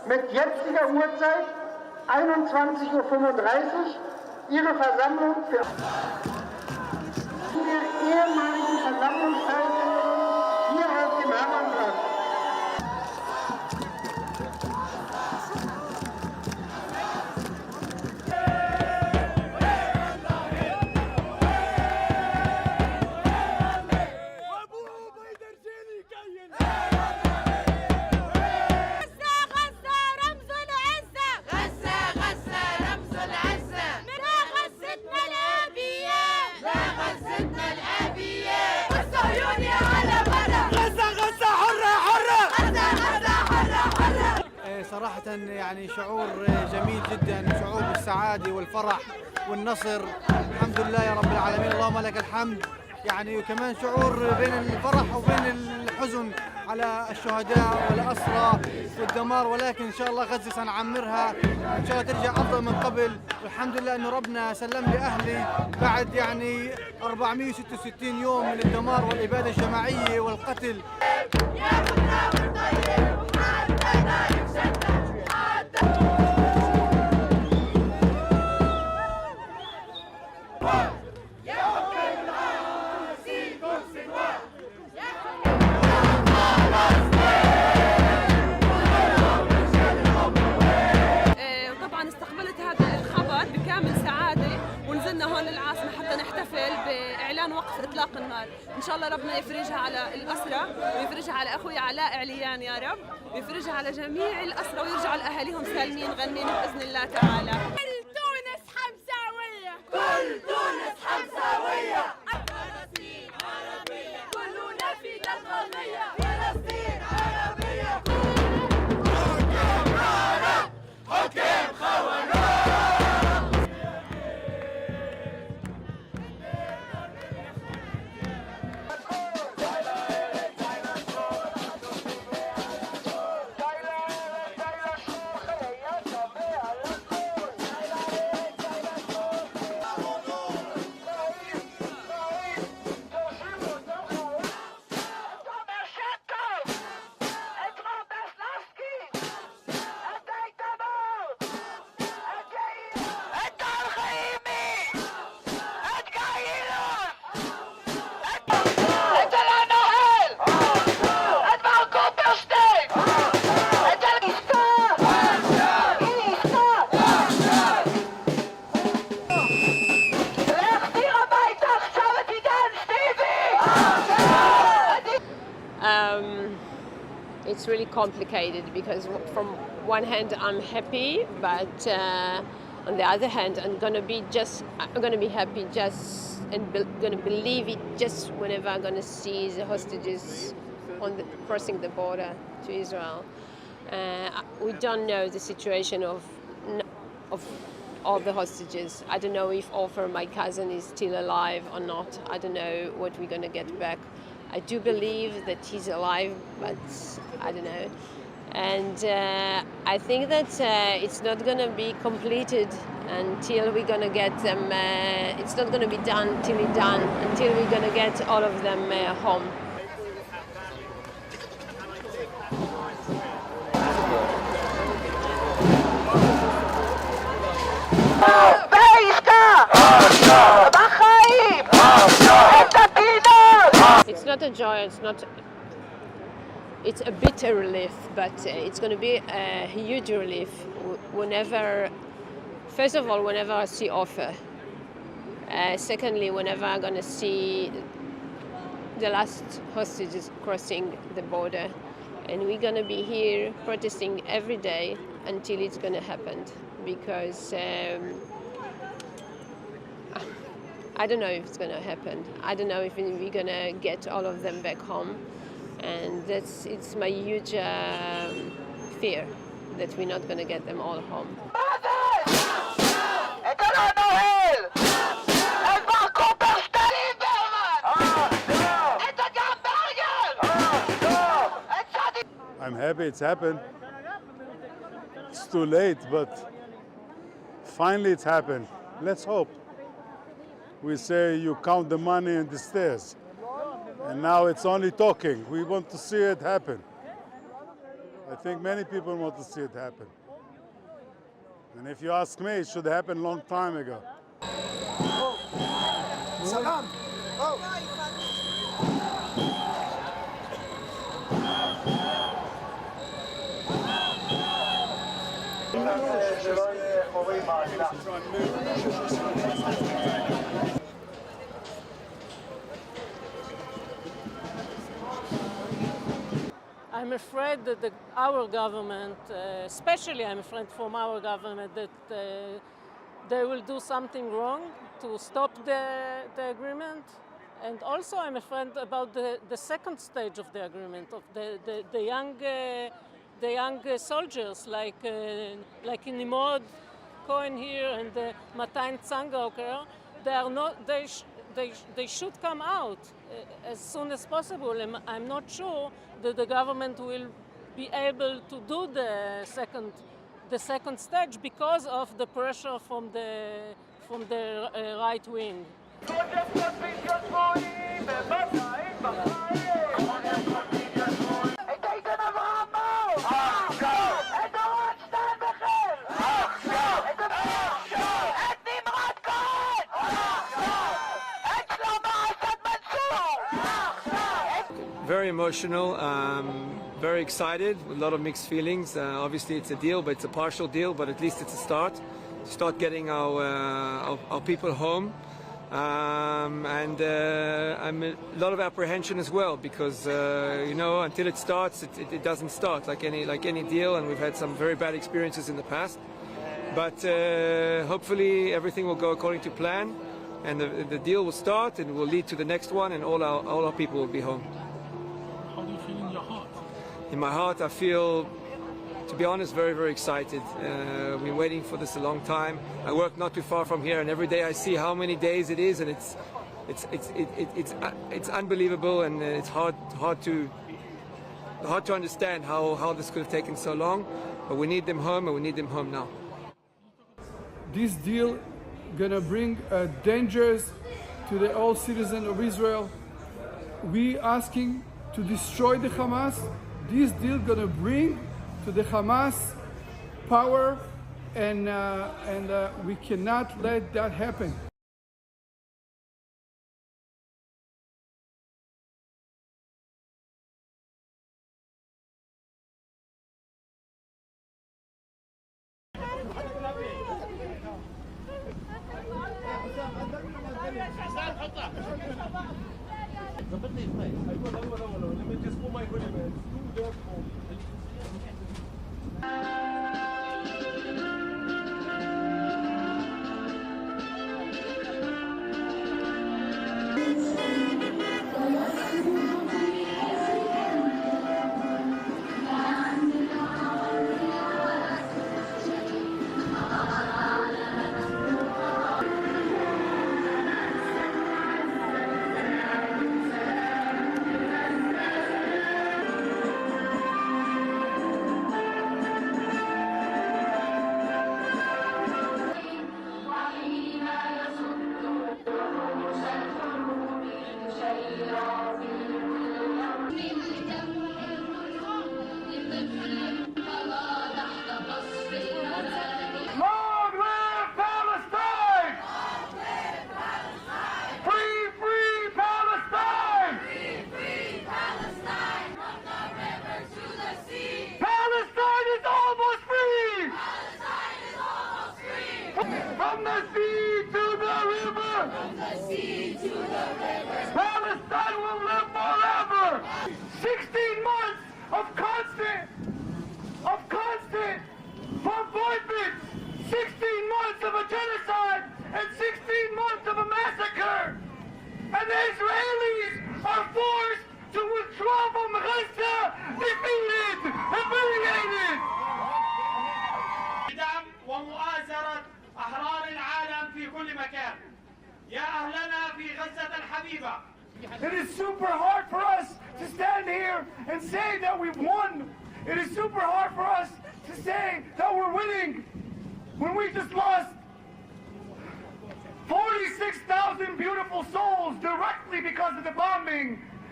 mit jetziger Uhrzeit 21:35 Uhr ihre Versammlung für der ehemaligen Versammlungsteilnehmerin hier auf dem Hermannplatz. صراحة يعني شعور جميل جدا، شعور بالسعادة والفرح والنصر. الحمد لله يا رب العالمين، اللهم لك الحمد. يعني وكمان شعور بين الفرح وبين الحزن على الشهداء والأسرى والدمار، ولكن إن شاء الله غزة سنعمرها إن شاء الله ترجع أفضل من قبل. والحمد لله إنه ربنا سلم لي أهلي بعد يعني 466 يوم من الدمار والإبادة الجماعية والقتل. هون للعاصمة حتى نحتفل بإعلان وقف إطلاق النار. إن شاء الله ربنا يفرجها على الأسرى ويفرجها على أخوي علاء عليان يا رب، ويفرجها على جميع الأسرى ويرجعوا لأهاليهم سالمين غنمين بإذن الله تعالى. كل تونس حمزاوية، كل تونس حمزاوية. فلسطين عربية، كلنا في القضية. فلسطين عربية. حكم عرب، حكم خوارج. It's really complicated because from one hand I'm happy, but on the other hand I'm gonna be happy just and gonna believe it just whenever I'm gonna see the hostages crossing the border to Israel. We don't know the situation of all the hostages. I don't know if Ofer, my cousin, is still alive or not. I don't know what we're gonna get back. I do believe that he's alive, but I don't know. And I think that it's not going to be completed until we're going to get them, it's not going to be done until it's done, until we're going to get all of them home. It's not a joy, it's a bitter relief, but it's going to be a huge relief first of all, whenever I see Ofer. Secondly, whenever I'm going to see the last hostages crossing the border. And we're going to be here protesting every day until it's going to happen, because I don't know if it's going to happen. I don't know if we're going to get all of them back home. And it's my huge fear that we're not going to get them all home. I'm happy it's happened. It's too late, but finally it's happened. Let's hope. We say you count the money in the stairs. And now it's only talking. We want to see it happen. I think many people want to see it happen. And if you ask me, it should happen a long time ago. Salam. I'm afraid that our government, especially I'm afraid from our government, that they will do something wrong to stop the agreement. And also I'm afraid about the second stage of the agreement, of the young soldiers like Nimrod Cohen here and Matan Tsangauker. They are not. They should come out as soon as possible. And I'm not sure that the government will be able to do the second stage because of the pressure from the right wing. Very emotional, very excited, with a lot of mixed feelings. Obviously it's a deal, but it's a partial deal, but at least it's a start. Start getting our people home. And I'm a lot of apprehension as well, because you know, until it starts, it doesn't start like any deal, and we've had some very bad experiences in the past. But hopefully everything will go according to plan, and the deal will start and will lead to the next one, and all our people will be home. How do you feel in your heart? In my heart, I feel, to be honest, very, very excited. We've been waiting for this a long time. I work not too far from here, and every day I see how many days it is, and it's unbelievable, and it's hard to understand how this could have taken so long. But we need them home, and we need them home now. This deal gonna bring dangers to all citizens of Israel. We asking to destroy the Hamas. This deal gonna bring to the Hamas power, and we cannot let that happen. From the sea to the river. From the sea to the river. Palestine will live forever. 16 months of constant bombardment. 16 months of a genocide and 16 months of a massacre. And the Israelis are forced to withdraw from Gaza, defeated, humiliated. ومؤازرة أحرار العالم في كل مكان. يا أهلنا في غزة الحبيبة. It is super hard for us to stand here and say that we've won. It is super hard for us to say that we're winning when we just lost 46,000 beautiful souls directly because of the bombing.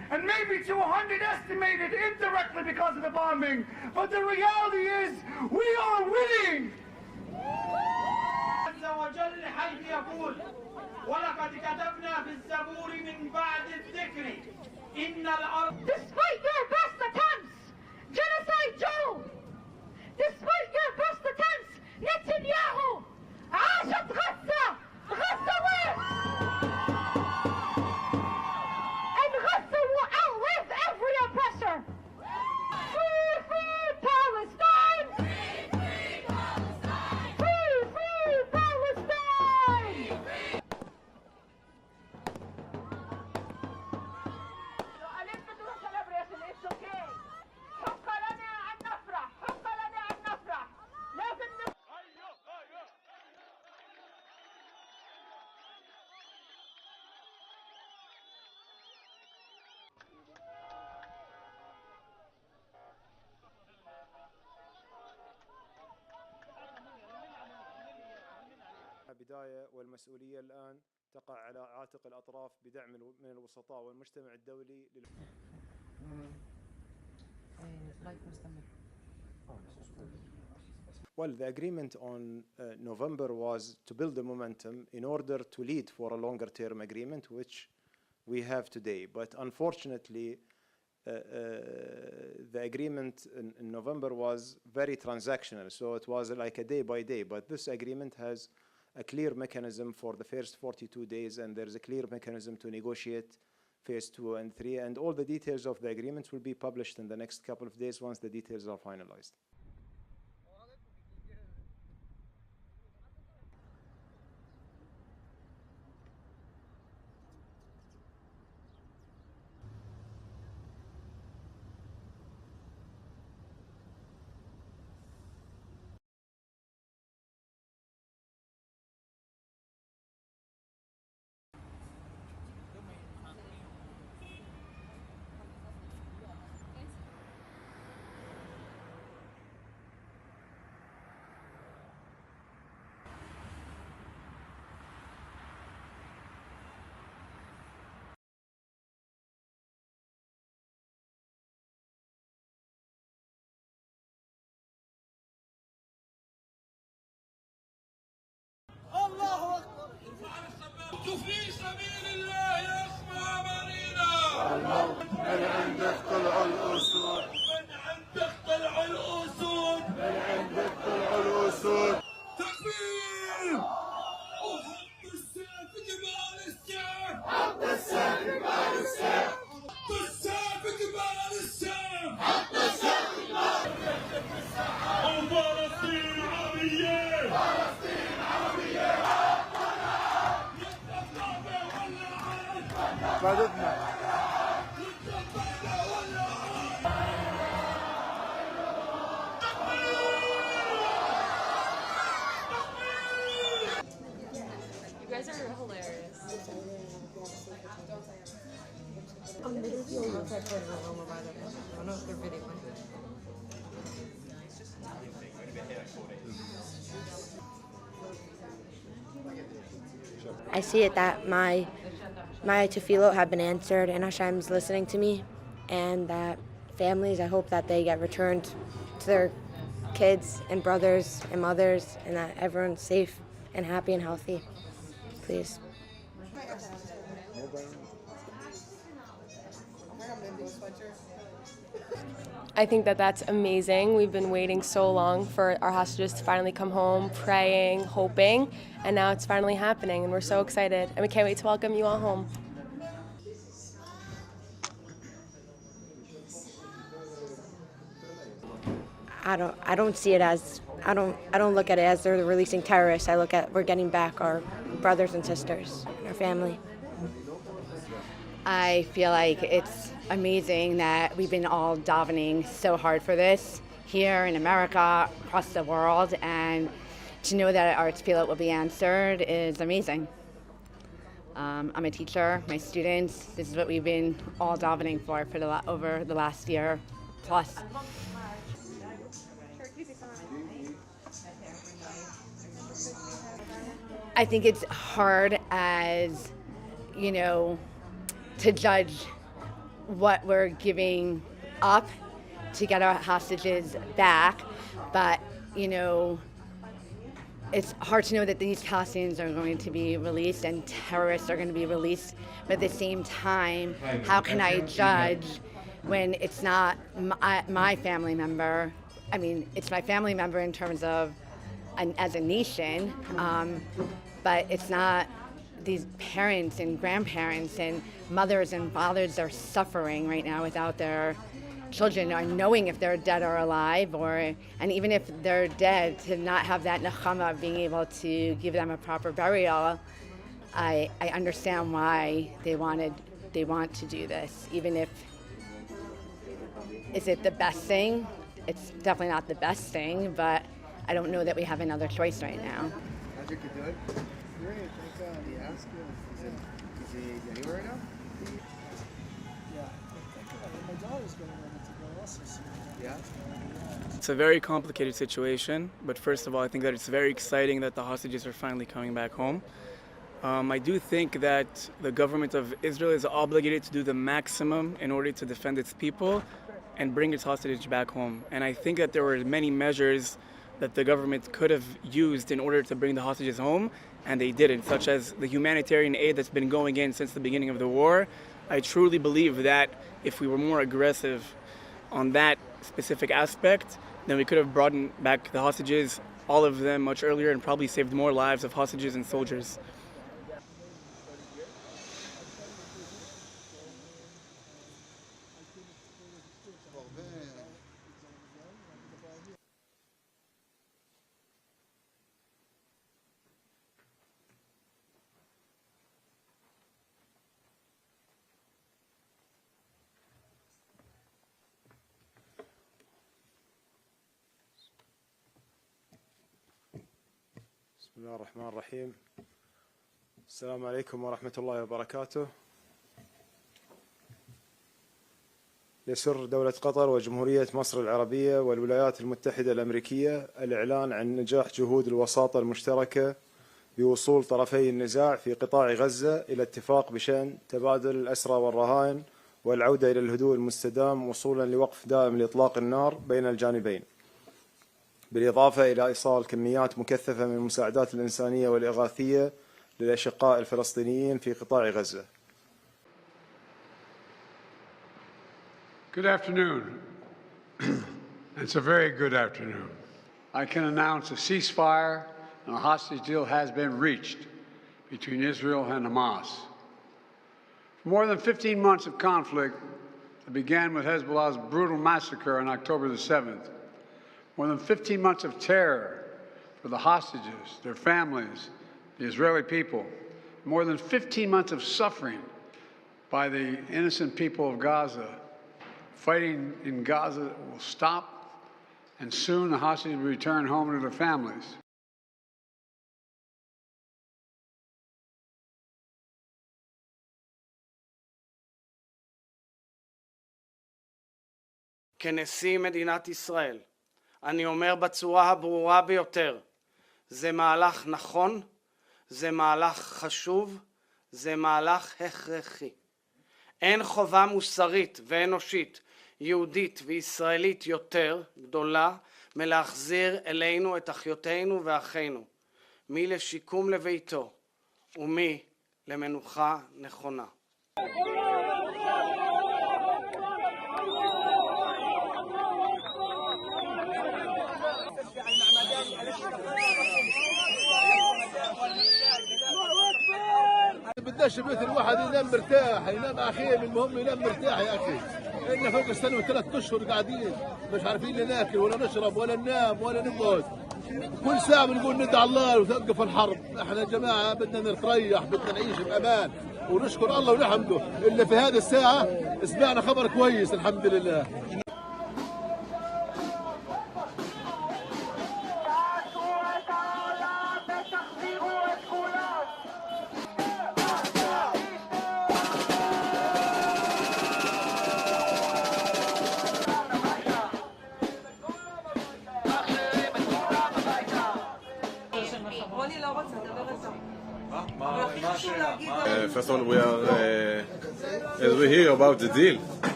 and maybe 200 estimated indirectly because of the bombing. But the reality is, we are winning. عز وجل حيث يقول ولقد كتبنا في الزبور من بعد الذكر إن الأرض. Despite their best attempts, genocide Joe. Despite their best attempts, Netanyahu. عاشت غزة. غزة وين؟ And Gaza will outlive every oppressor. Free, free Palestine! Free, free Palestine! Free, free Palestine! So I need to do a celebration, it's okay. حق لنا أن نفرح، حق لنا أن نفرح. لازم نفرح. بداية والمسؤولية الآن تقع على عاتق الأطراف بدعم من الوسطاء والمجتمع الدولي Well, the agreement on November was to build the momentum in order to lead for a longer-term agreement, which we have today. But unfortunately, the agreement in November was very transactional, so it was like a day by day. But this agreement has a clear mechanism for the first 42 days, and there's a clear mechanism to negotiate phase 2 and 3, and all the details of the agreement will be published in the next couple of days once the details are finalized. في سبيل الله يسمع مرينا. من عندك طلعوا الأسود. من عندك طلعوا الأسود. من عندك طلعوا الأسود. تكبير. وحط السيف جبال السيف. حط السيف جبال السيف. حط السيف جبال السيف. حط السيف جبال السيف. وفلسطين عربية. فلسطين عربية. بعدتنا. You guys are hilarious. I see it that my tefillot have been answered and Hashem's listening to me, and that families, I hope that they get returned to their kids and brothers and mothers, and that everyone's safe and happy and healthy. Please. I think that that's amazing. We've been waiting so long for our hostages to finally come home, praying, hoping, and now it's finally happening, and we're so excited, and we can't wait to welcome you all home. I don't see it as, I don't look at it as they're releasing terrorists. I look at we're getting back our brothers and sisters, our family. I feel like it's amazing that we've been all davening so hard for this here in America, across the world, and to know that our tefillot will be answered is amazing. I'm a teacher, my students, this is what we've been all davening for over the last year plus. I think it's hard as, to judge what we're giving up to get our hostages back, but it's hard to know that these Palestinians are going to be released and terrorists are going to be released. But at the same time, how can I judge when it's not my family member? I mean, it's my family member in terms of as a nation, but it's not these parents and grandparents and mothers and fathers that are suffering right now without their children, or knowing if they're dead or alive, and even if they're dead, to not have that nechama of being able to give them a proper burial. I understand why they want to do this, even if is it the best thing? It's definitely not the best thing, but I don't know that we have another choice right now. Is he anywhere right now? Yeah. It's a very complicated situation, but first of all, I think that it's very exciting that the hostages are finally coming back home. I do think that the government of Israel is obligated to do the maximum in order to defend its people and bring its hostages back home. And I think that there were many measures that the government could have used in order to bring the hostages home, and they didn't, such as the humanitarian aid that's been going in since the beginning of the war. I truly believe that if we were more aggressive on that specific aspect, then we could have brought back the hostages, all of them, much earlier, and probably saved more lives of hostages and soldiers. بسم الله الرحمن الرحيم. السلام عليكم ورحمة الله وبركاته. يسر دولة قطر وجمهورية مصر العربية والولايات المتحدة الأمريكية الإعلان عن نجاح جهود الوساطة المشتركة بوصول طرفي النزاع في قطاع غزة إلى اتفاق بشأن تبادل الأسرى والرهائن والعودة إلى الهدوء المستدام وصولا لوقف دائم لإطلاق النار بين الجانبين، بالإضافة إلى إيصال كميات مكثفة من المساعدات الإنسانية والإغاثية للأشقاء الفلسطينيين في قطاع غزة. Good afternoon. It's a very good afternoon. I can announce a ceasefire and a hostage deal has been reached between Israel and Hamas. For more than 15 months of conflict that began with Hezbollah's brutal massacre on October the 7th, more than 15 months of terror for the hostages, their families, the Israeli people, more than 15 months of suffering by the innocent people of Gaza. Fighting in Gaza will stop, and soon the hostages will return home to their families. כנשיא מדינת ישראל, אני אומר בצורה הברורה ביותר, זה מהלך נכון, זה מהלך חשוב, זה מהלך הכרחי. אין חובה מוסרית ואנושית, יהודית וישראלית יותר גדולה מלהחזיר אלינו את אחיותינו ואחינו, מי לשיקום לביתו ומי למנוחה נכונה. بدناش بيت الواحد ينام مرتاح، ينام اخيم، المهم ينام مرتاح يا اخي. احنا فوق السنه وثلاث اشهر قاعدين مش عارفين لا ناكل ولا نشرب ولا ننام ولا نقعد. كل ساعه بنقول ندعي الله وتوقف الحرب، احنا يا جماعه بدنا نريح، بدنا نعيش بامان ونشكر الله ونحمده. الا في هذه الساعه سمعنا خبر كويس الحمد لله. First of all, we are, as we hear about the deal,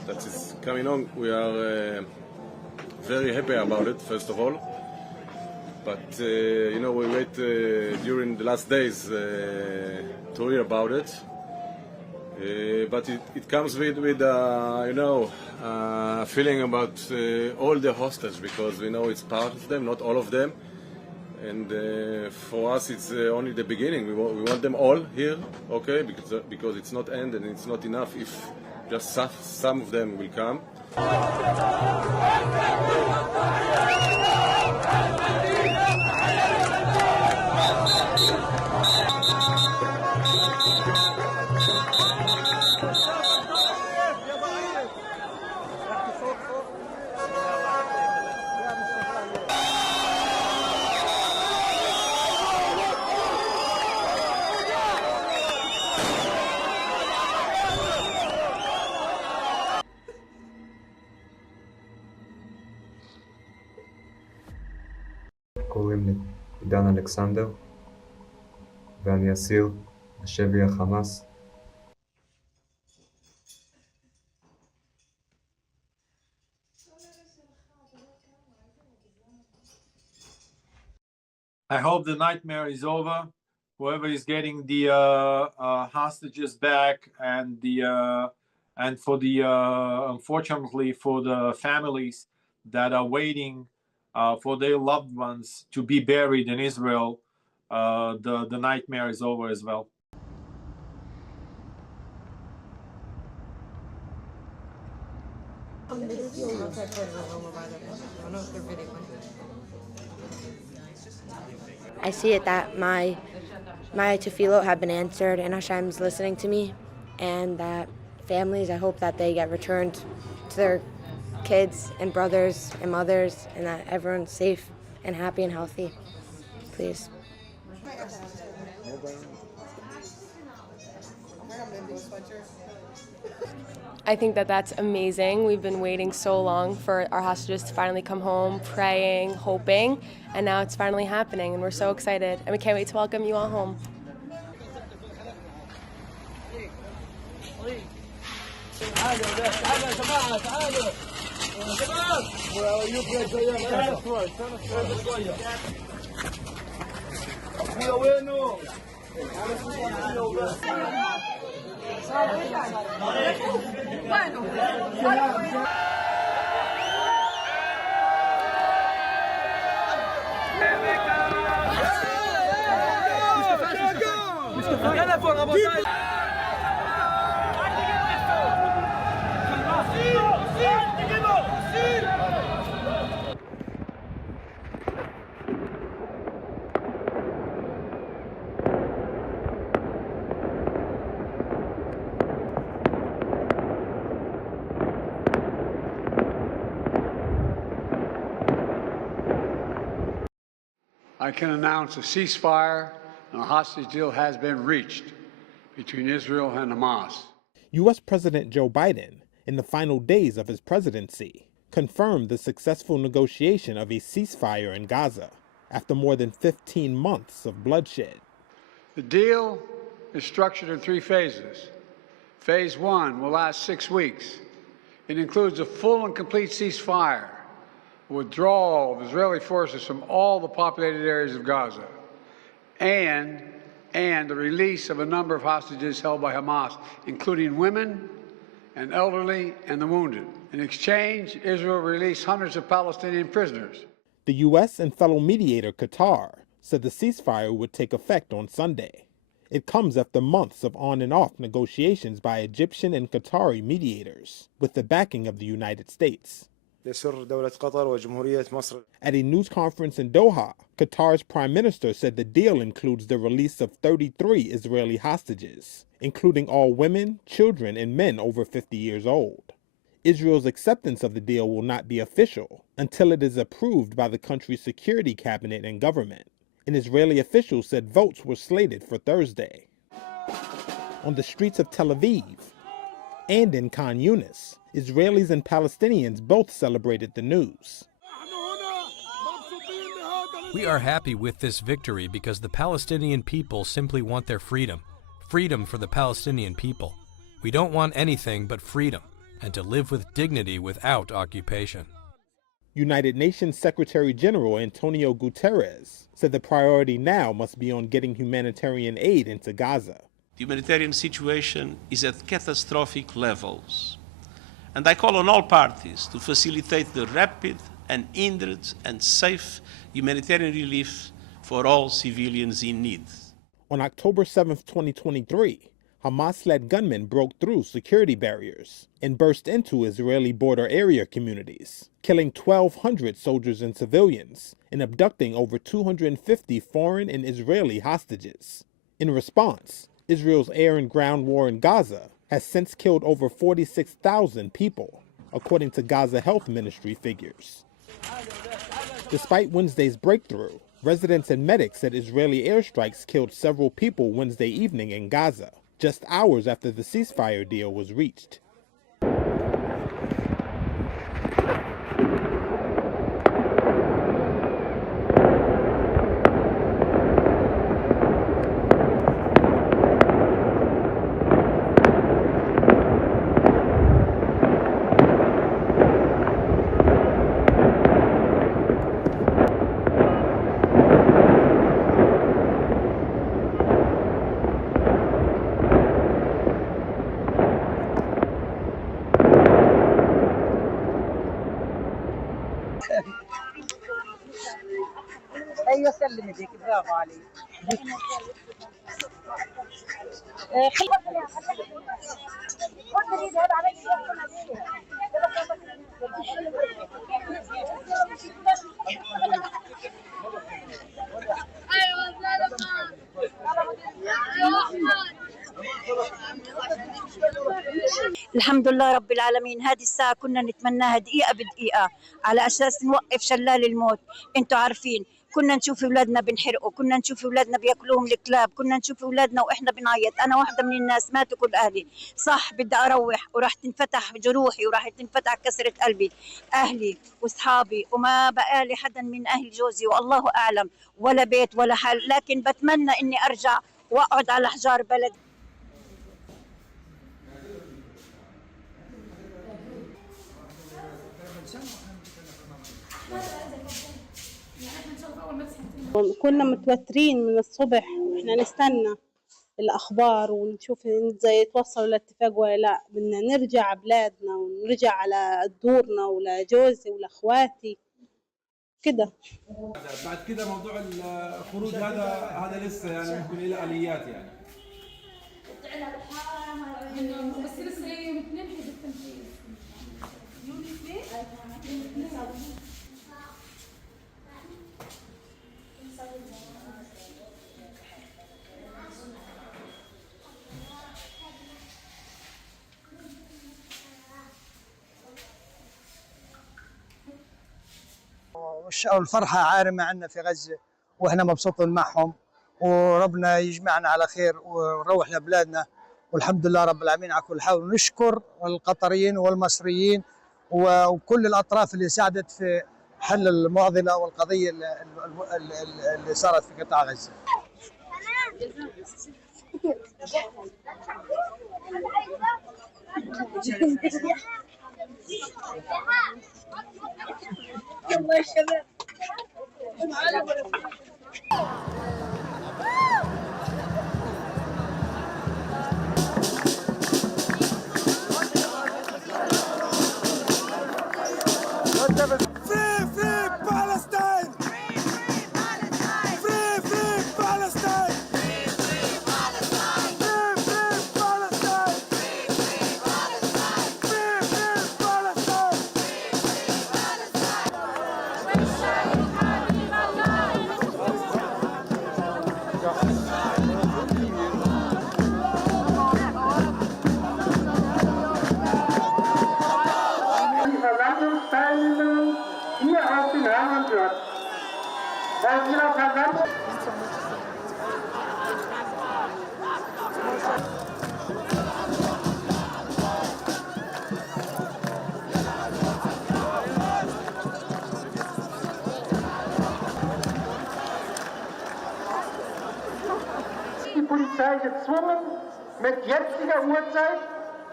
that is coming on. We are very happy about it, first of all. But, we wait during the last days to hear about it. But it comes with feeling about all the hostages, because we know it's part of them, not all of them. And for us, it's only the beginning. We want them all here, okay? Because it's not end and it's not enough if just some of them will come. קוראים לי עידן אלכסנדר, ואני אסיר בשבי החמאס. I hope the nightmare is over. Whoever is getting the hostages back, and for the unfortunately for the families that are waiting for their loved ones to be buried in Israel, the nightmare is over as well. I see it that my tefillot have been answered and Hashem's listening to me, and that families, I hope that they get returned to their kids and brothers and mothers, and that everyone's safe and happy and healthy. Please. I think that that's amazing. We've been waiting so long for our hostages to finally come home, praying, hoping, and now it's finally happening, and we're so excited, and we can't wait to welcome you all home. I can announce a ceasefire and a hostage deal has been reached between Israel and Hamas. U.S. President Joe Biden, in the final days of his presidency, confirmed the successful negotiation of a ceasefire in Gaza after more than 15 months of bloodshed. The deal is structured in 3 phases. Phase 1 will last 6 weeks. It includes a full and complete ceasefire, withdrawal of Israeli forces from all the populated areas of Gaza, and the release of a number of hostages held by Hamas, including women and elderly and the wounded. In exchange, Israel released hundreds of Palestinian prisoners. The U.S. and fellow mediator Qatar said the ceasefire would take effect on Sunday. It comes after months of on and off negotiations by Egyptian and Qatari mediators, with the backing of the United States. At a news conference in Doha, Qatar's prime minister said the deal includes the release of 33 Israeli hostages, including all women, children, and men over 50 years old. Israel's acceptance of the deal will not be official until it is approved by the country's security cabinet and government. An Israeli official said votes were slated for Thursday. On the streets of Tel Aviv and in Khan Yunis, Israelis and Palestinians both celebrated the news. We are happy with this victory because the Palestinian people simply want their freedom. Freedom for the Palestinian people. We don't want anything but freedom. and to live with dignity without occupation. United Nations Secretary General Antonio Guterres said the priority now must be on getting humanitarian aid into Gaza. The humanitarian situation is at catastrophic levels, and I call on all parties to facilitate the rapid, unhindered and safe humanitarian relief for all civilians in need. On October 7, 2023, Hamas-led gunmen broke through security barriers and burst into Israeli border area communities, killing 1,200 soldiers and civilians and abducting over 250 foreign and Israeli hostages. In response, Israel's air and ground war in Gaza has since killed over 46,000 people, according to Gaza Health Ministry figures. Despite Wednesday's breakthrough, residents and medics said Israeli airstrikes killed several people Wednesday evening in Gaza, just hours after the ceasefire deal was reached. ايوه سلم يديك برافو عليك. الحمد لله رب العالمين. هذه الساعة كنا نتمناها دقيقة بدقيقة على أساس نوقف شلال الموت. انتوا عارفين كنا نشوف أولادنا بنحرقوا، كنا نشوف أولادنا بياكلوهم الكلاب، كنا نشوف أولادنا وإحنا بنعيط. أنا واحدة من الناس ماتوا كل أهلي، صح بدي أروح وراح تنفتح جروحي وراح تنفتح كسرة قلبي، أهلي وأصحابي وما بقى لي حدا من أهل جوزي والله أعلم ولا بيت ولا حل، لكن بتمنى إني أرجع وأقعد على أحجار بلد. كنا متوترين من الصبح واحنا نستنى الاخبار ونشوف ازاي يتوصلوا لاتفاق ولا لا. بدنا نرجع بلادنا ونرجع على دورنا ولجوزي ولاخواتي كده. بعد كده موضوع الخروج هذا لسه يعني ممكن له اليات يعني. بس لسه بننهي بالتنفيذ. والفرحة عارمة عنا في غزة وإحنا مبسوطين معهم، وربنا يجمعنا على خير ونروح لبلادنا والحمد لله رب العالمين على كل حال. ونشكر القطريين والمصريين وكل الأطراف اللي ساعدت في حل المعضلة والقضية اللي صارت في قطاع غزة. الله يا شباب. Free, free Palestine! Free, free Palestine! Free, free Palestine! Free, free Palestine! Free, free Palestine! Free, free Palestine! Free, free Palestine! Versammlungsteilnehmern hier auf dem Hermannplatz. Bei ihrer Versammlung die Polizei gezwungen, mit jetziger Uhrzeit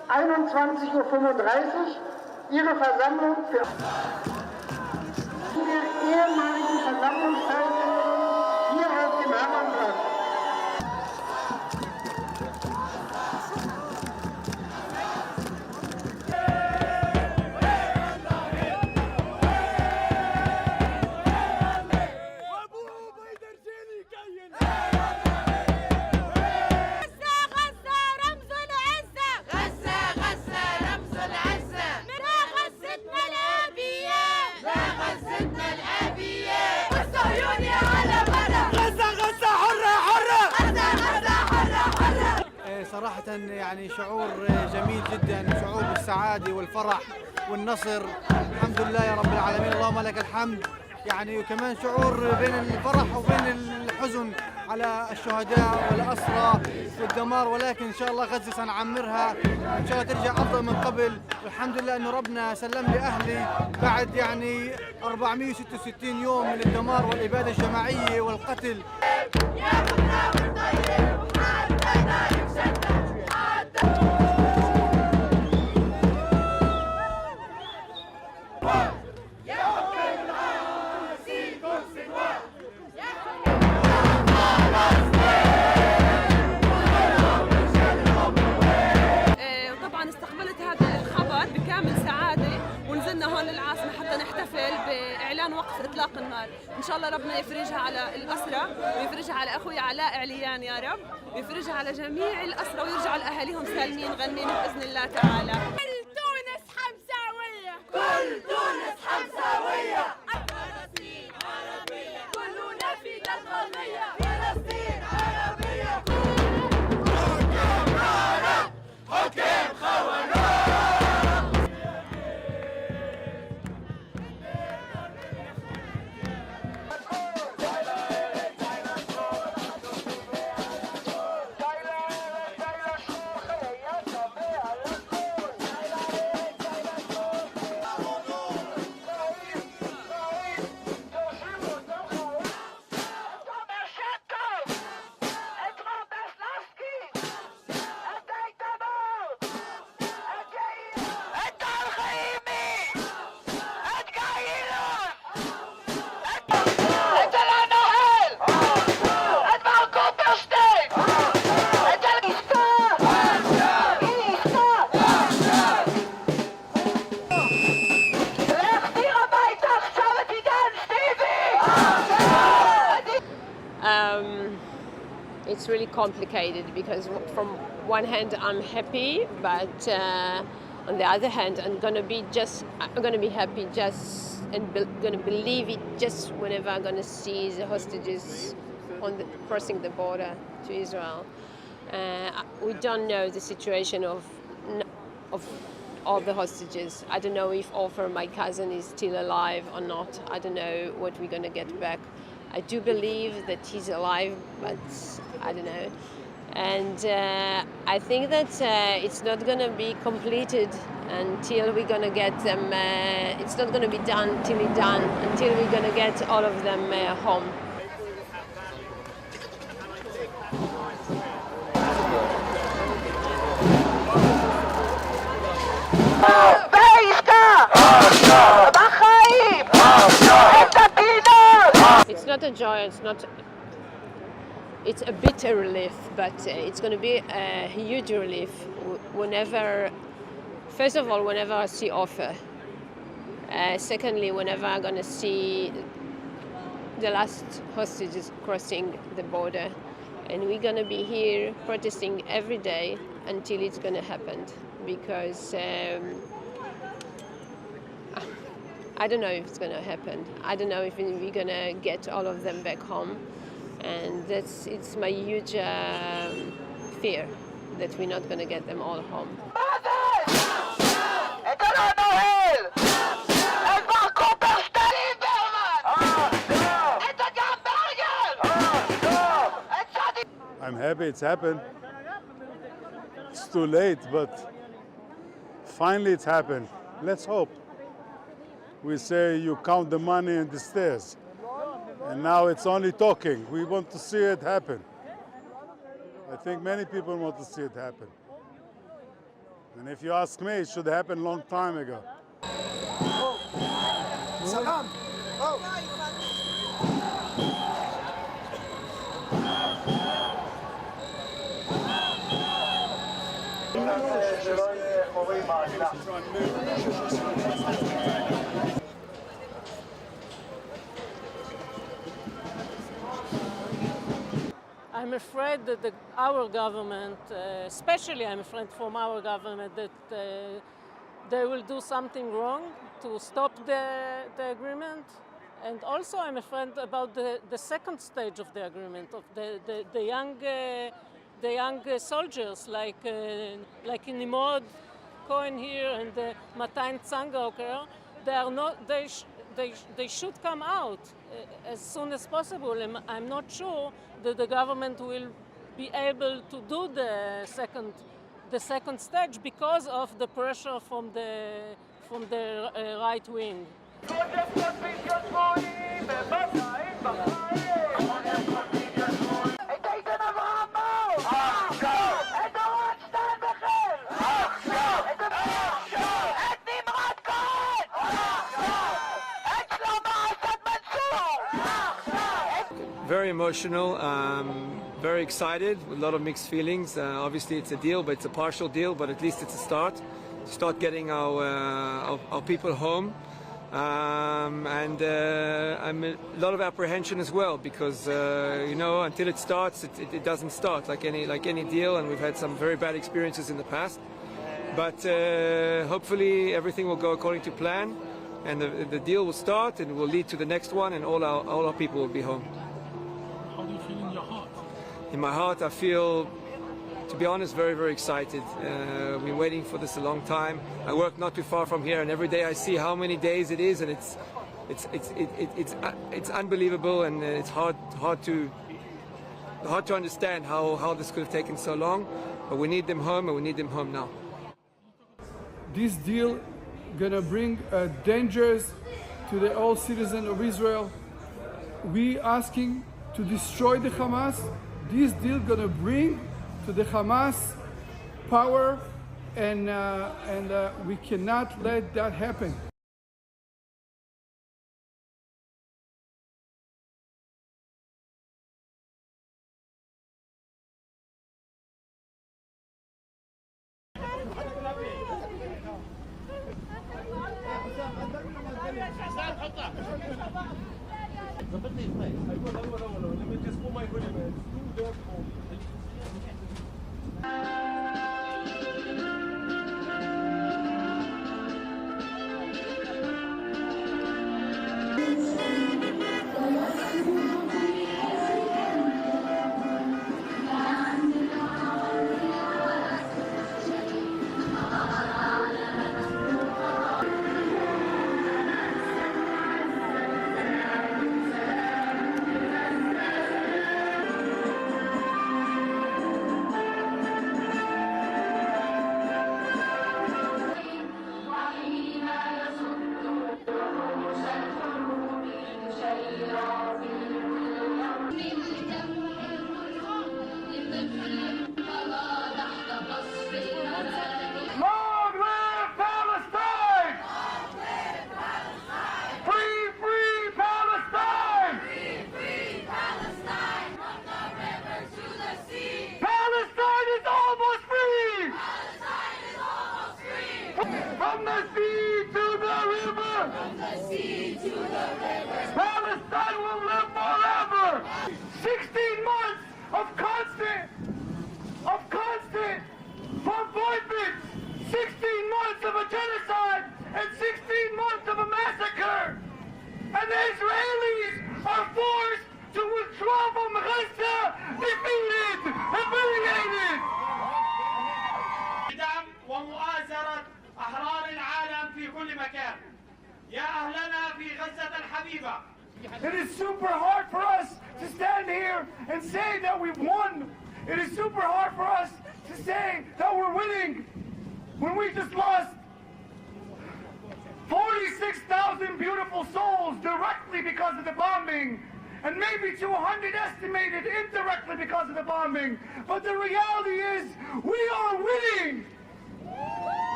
21:35 Uhr Ihre Versammlung für die ehemaligen Versammlungsteilnehmer hier auf dem Hermannplatz. صراحة يعني شعور جميل جدا، شعور بالسعادة والفرح والنصر. الحمد لله يا رب العالمين، اللهم لك الحمد. يعني وكمان شعور بين الفرح وبين الحزن على الشهداء والأسرى والدمار، ولكن إن شاء الله غزة سنعمرها إن شاء الله ترجع أفضل من قبل. والحمد لله إنه ربنا سلم لي أهلي بعد يعني 466 يوم من الدمار والإبادة الجماعية والقتل. وقف إطلاق النار. إن شاء الله ربنا يفرجها على الأسرى ويفرجها على أخوي علاء عليان يا رب، ويفرجها على جميع الأسرى ويرجعوا لأهاليهم سالمين غنمين بإذن الله تعالى. كل تونس حمزاوية، كل تونس حمزاوية. فلسطين عربية، كلنا في قلب قضية. فلسطين عربية. حكم عرب، حكم خوارج. It's really complicated because from one hand I'm happy, but on the other hand I'm gonna be happy just and gonna believe it just whenever I'm gonna see the hostages crossing the border to Israel. We don't know the situation of all the hostages. I don't know if Ofer, my cousin, is still alive or not. I don't know what we're gonna get back. I do believe that he's alive, but I don't know. And I think that it's not going to be completed until we're going to get them, it's not going to be done until we're going to get all of them home. It's not a joy, it's a bitter relief, but it's going to be a huge relief first of all, whenever I see Ofer. Secondly, whenever I'm going to see the last hostages crossing the border. And we're going to be here protesting every day until it's going to happen, because I don't know if it's going to happen. I don't know if we're going to get all of them back home. And it's my huge fear that we're not going to get them all home. I'm happy it's happened. It's too late, but finally it's happened. Let's hope. We say you count the money in the stairs, and now it's only talking. We want to see it happen. I think many people want to see it happen. And if you ask me, it should happen a long time ago. Salam. I'm afraid that our government, especially I'm afraid from our government, that they will do something wrong to stop the agreement. And also I'm afraid about the second stage of the agreement, of the young soldiers like Nimrod Cohen here and Matan Zangoker. They are not. They should come out as soon as possible. And I'm not sure that the government will be able to do the second stage because of the pressure from the right wing. Very emotional, very excited, with a lot of mixed feelings. Obviously it's a deal, but it's a partial deal, but at least it's a start. To start getting our people home. And I'm a lot of apprehension as well, because you know, until it starts, it doesn't start like any deal, and we've had some very bad experiences in the past. But hopefully everything will go according to plan, and the deal will start and will lead to the next one, and all our people will be home. How do you feel in your heart? In my heart, I feel, to be honest, very, very excited. We've been waiting for this a long time. I work not too far from here, and every day I see how many days it is, and it's unbelievable, and it's hard to understand how this could have taken so long. But we need them home, and we need them home now. This deal gonna bring dangers to the all citizens of Israel. We asking to destroy the Hamas. This deal gonna bring to the Hamas power, and we cannot let that happen. From the sea to the river. From the sea to the river. Palestine will live forever. 16 months of constant bombardment. 16 months of a genocide and 16 months of a massacre. And the Israelis are forced to withdraw from Gaza, defeated, humiliated. ومؤازرة أحرار العالم في كل مكان. يا أهلنا في غزة الحبيبة. It is super hard for us to stand here and say that we've won. It is super hard for us to say that we're winning when we just lost 46,000 beautiful souls directly because of the bombing, and maybe 200 estimated indirectly because of the bombing. But the reality is, we are winning.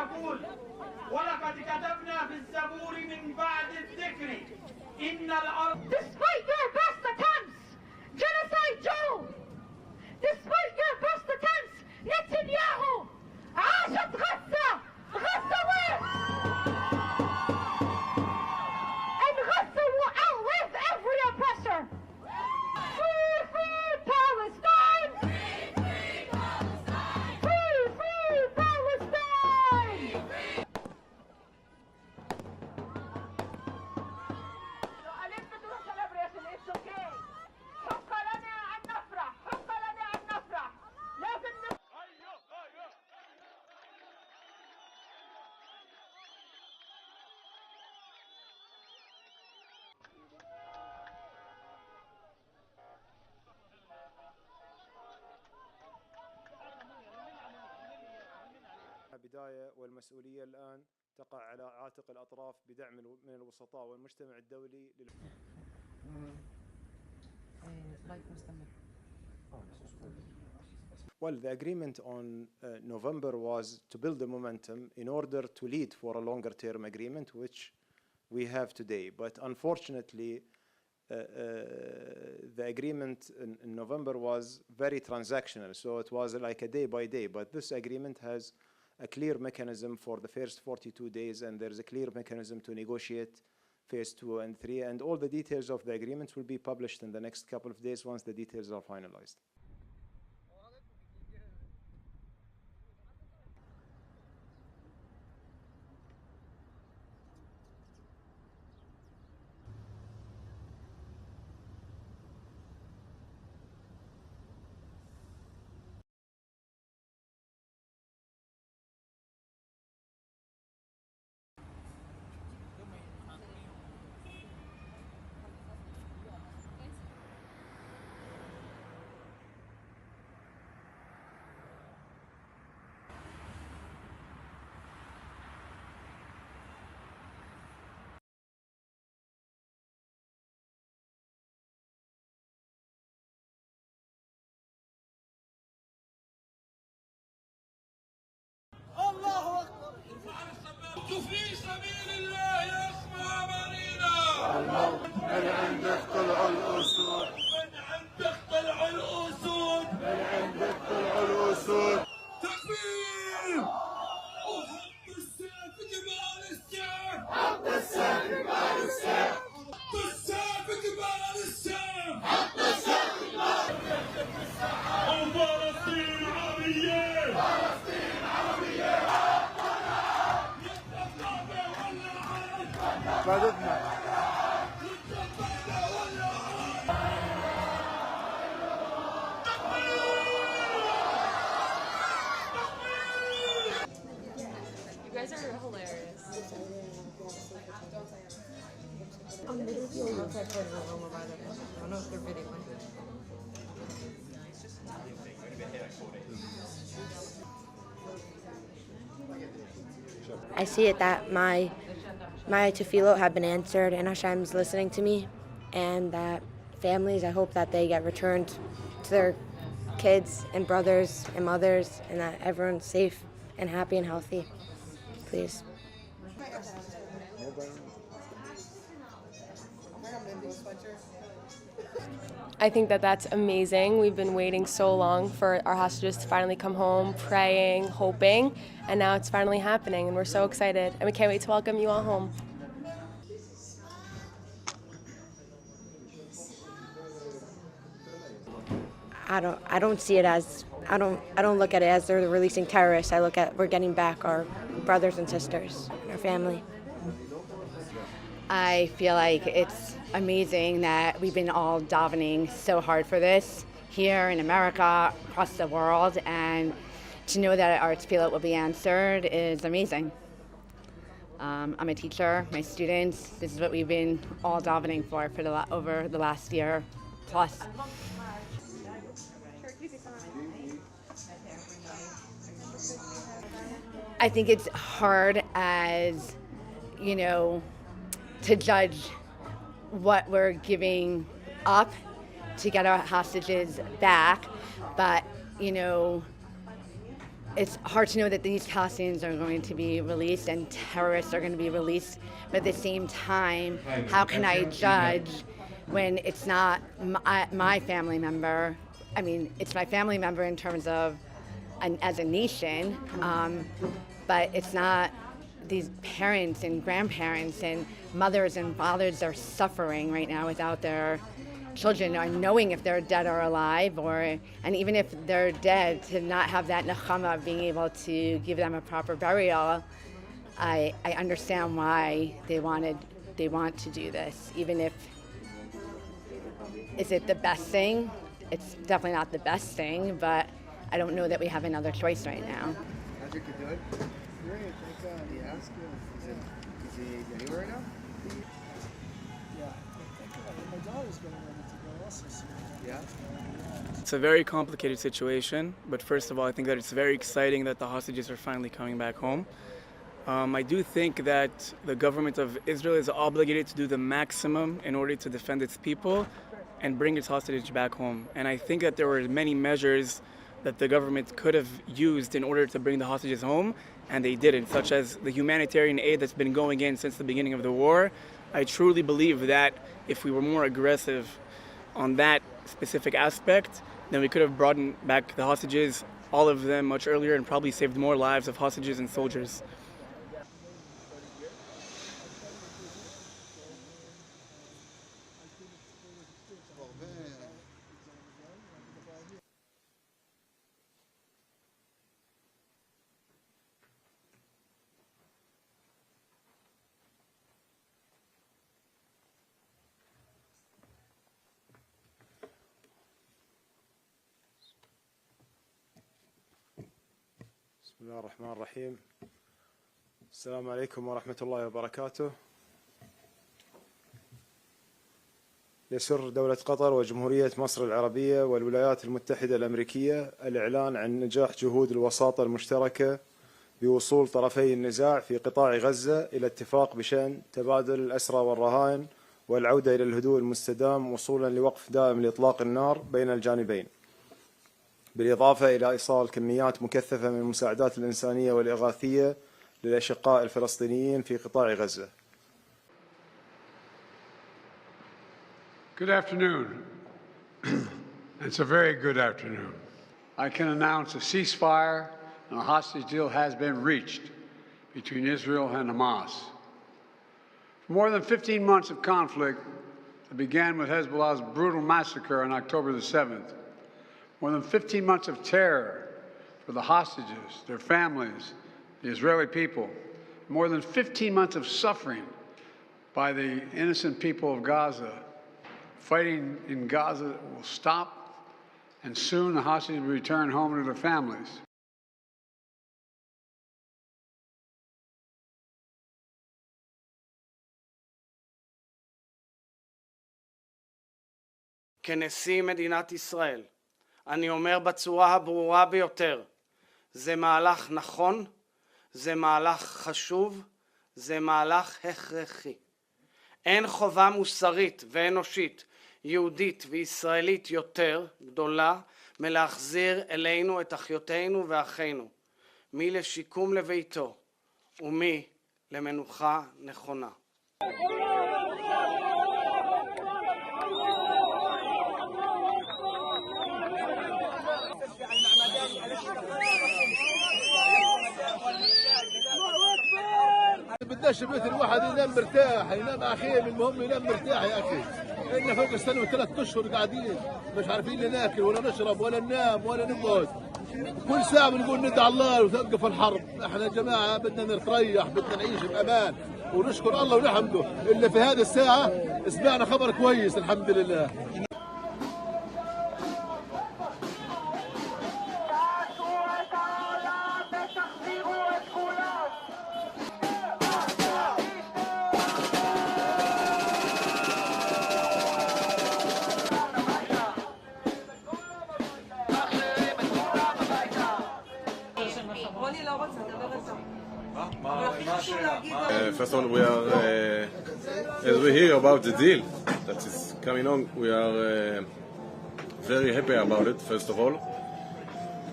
يقول ولقد كتبنا في الزبور من بعد الذكر إن الأرض. Despite your best attempts, Genocide Joe, despite your best attempts, Netanyahu, عاشت غزة. غزة wins. And Gaza will outlive every oppressor. Free, free Palestine! Free, free Palestine! Free, free Palestine! It's okay. حق لنا أن نفرح. حق لنا أن نفرح. لازم بداية والمسؤولية الآن تقع على عاتق الأطراف بدعم من الوسطاء والمجتمع الدولي Well, the agreement on November was to build the momentum in order to lead for a longer-term agreement, which we have today. But unfortunately, the agreement in November was very transactional, so it was like a day by day. But this agreement has a clear mechanism for the first 42 days, and there's a clear mechanism to negotiate phase 2 and 3, and all the details of the agreements will be published in the next couple of days once the details are finalized. في سبيل الله يسمع مرينا. من عندك طلعوا الأسود. من عندك طلعوا الأسود. من عندك طلعوا الأسود. تكبير. وحط السيف جبال السيف. حط السيف جبال السيف. حط السيف جبال السيف. حط السيف جبال السيف. وفلسطين عربية. فلسطين عربية. بعدتنا. You guys are hilarious. I see it that my tefillot have been answered and Hashem's listening to me, and that families, I hope that they get returned to their kids and brothers and mothers, and that everyone's safe and happy and healthy. Please. I think that that's amazing. We've been waiting so long for our hostages to finally come home, praying, hoping, and now it's finally happening, and we're so excited, and we can't wait to welcome you all home. I don't see it as, I don't look at it as they're releasing terrorists. I look at we're getting back our brothers and sisters, our family. I feel like it's amazing that we've been all davening so hard for this here in America, across the world, and to know that our tefillah will be answered is amazing. I'm a teacher, my students, this is what we've been all davening for over the last year plus. I think it's hard as, to judge what we're giving up to get our hostages back, but it's hard to know that these Palestinians are going to be released and terrorists are going to be released, but at the same time, how can I judge when it's not my family member? I mean, it's my family member in terms of as a nation, but it's not these parents and grandparents and mothers and fathers are suffering right now without their children or knowing if they're dead or alive, and even if they're dead, to not have that nechama of being able to give them a proper burial. I understand why they want to do this, even if is it the best thing? It's definitely not the best thing, but I don't know that we have another choice right now. Magic could do it. He asked you, is he anywhere now? Yeah, my daughter's getting ready to go also. Yeah. It's a very complicated situation, but first of all, I think that it's very exciting that the hostages are finally coming back home. I do think that the government of Israel is obligated to do the maximum in order to defend its people and bring its hostages back home. And I think that there were many measures that the government could have used in order to bring the hostages home, and they didn't, such as the humanitarian aid that's been going in since the beginning of the war. I truly believe that if we were more aggressive on that specific aspect, then we could have brought back the hostages, all of them, much earlier, and probably saved more lives of hostages and soldiers. بسم الله الرحمن الرحيم. السلام عليكم ورحمة الله وبركاته. يسر دولة قطر وجمهورية مصر العربية والولايات المتحدة الأمريكية الإعلان عن نجاح جهود الوساطة المشتركة بوصول طرفي النزاع في قطاع غزة إلى اتفاق بشأن تبادل الأسرى والرهائن والعودة إلى الهدوء المستدام وصولا لوقف دائم لإطلاق النار بين الجانبين، بالإضافة إلى إيصال كميات مكثفة من المساعدات الإنسانية والإغاثية للأشقاء الفلسطينيين في قطاع غزة. Good afternoon. It's a very good afternoon. I can announce a ceasefire and a hostage deal has been reached between Israel and Hamas. For more than 15 months of conflict that began with Hezbollah's brutal massacre on October the 7th, more than 15 months of terror for the hostages, their families, the Israeli people, more than 15 months of suffering by the innocent people of Gaza. Fighting in Gaza will stop, and soon the hostages will return home to their families. כנשיא מדינת ישראל, אני אומר בצורה הברורה ביותר, זה מהלך נכון, זה מהלך חשוב, זה מהלך הכרחי. אין חובה מוסרית ואנושית, יהודית וישראלית יותר גדולה מלהחזיר אלינו את אחיותינו ואחינו, מי לשיקום לביתו ומי למנוחה נכונה. بدناش بيت الواحد ينام مرتاح، ينام اخيم، المهم ينام مرتاح يا اخي. إحنا فوق السنة و3 أشهر قاعدين مش عارفين لا ناكل ولا نشرب ولا ننام ولا نقعد. كل ساعة بنقول ندعي الله وتوقف الحرب. احنا يا جماعة بدنا نريح، بدنا نعيش بأمان ونشكر الله ونحمده. إلا في هذه الساعة سمعنا خبر كويس الحمد لله. First of all, we are, as we hear about the deal that is coming on, we are very happy about it, first of all.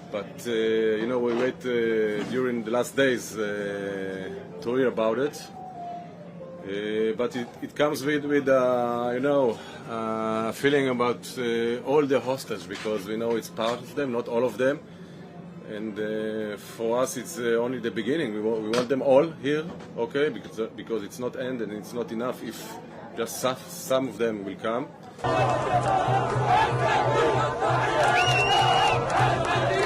But you know, we wait during the last days to hear about it. But it comes with you know, feeling about all the hostages, because we know it's part of them, not all of them. And for us, it's only the beginning. We want them all here, okay? Because it's not end and it's not enough if just some of them will come.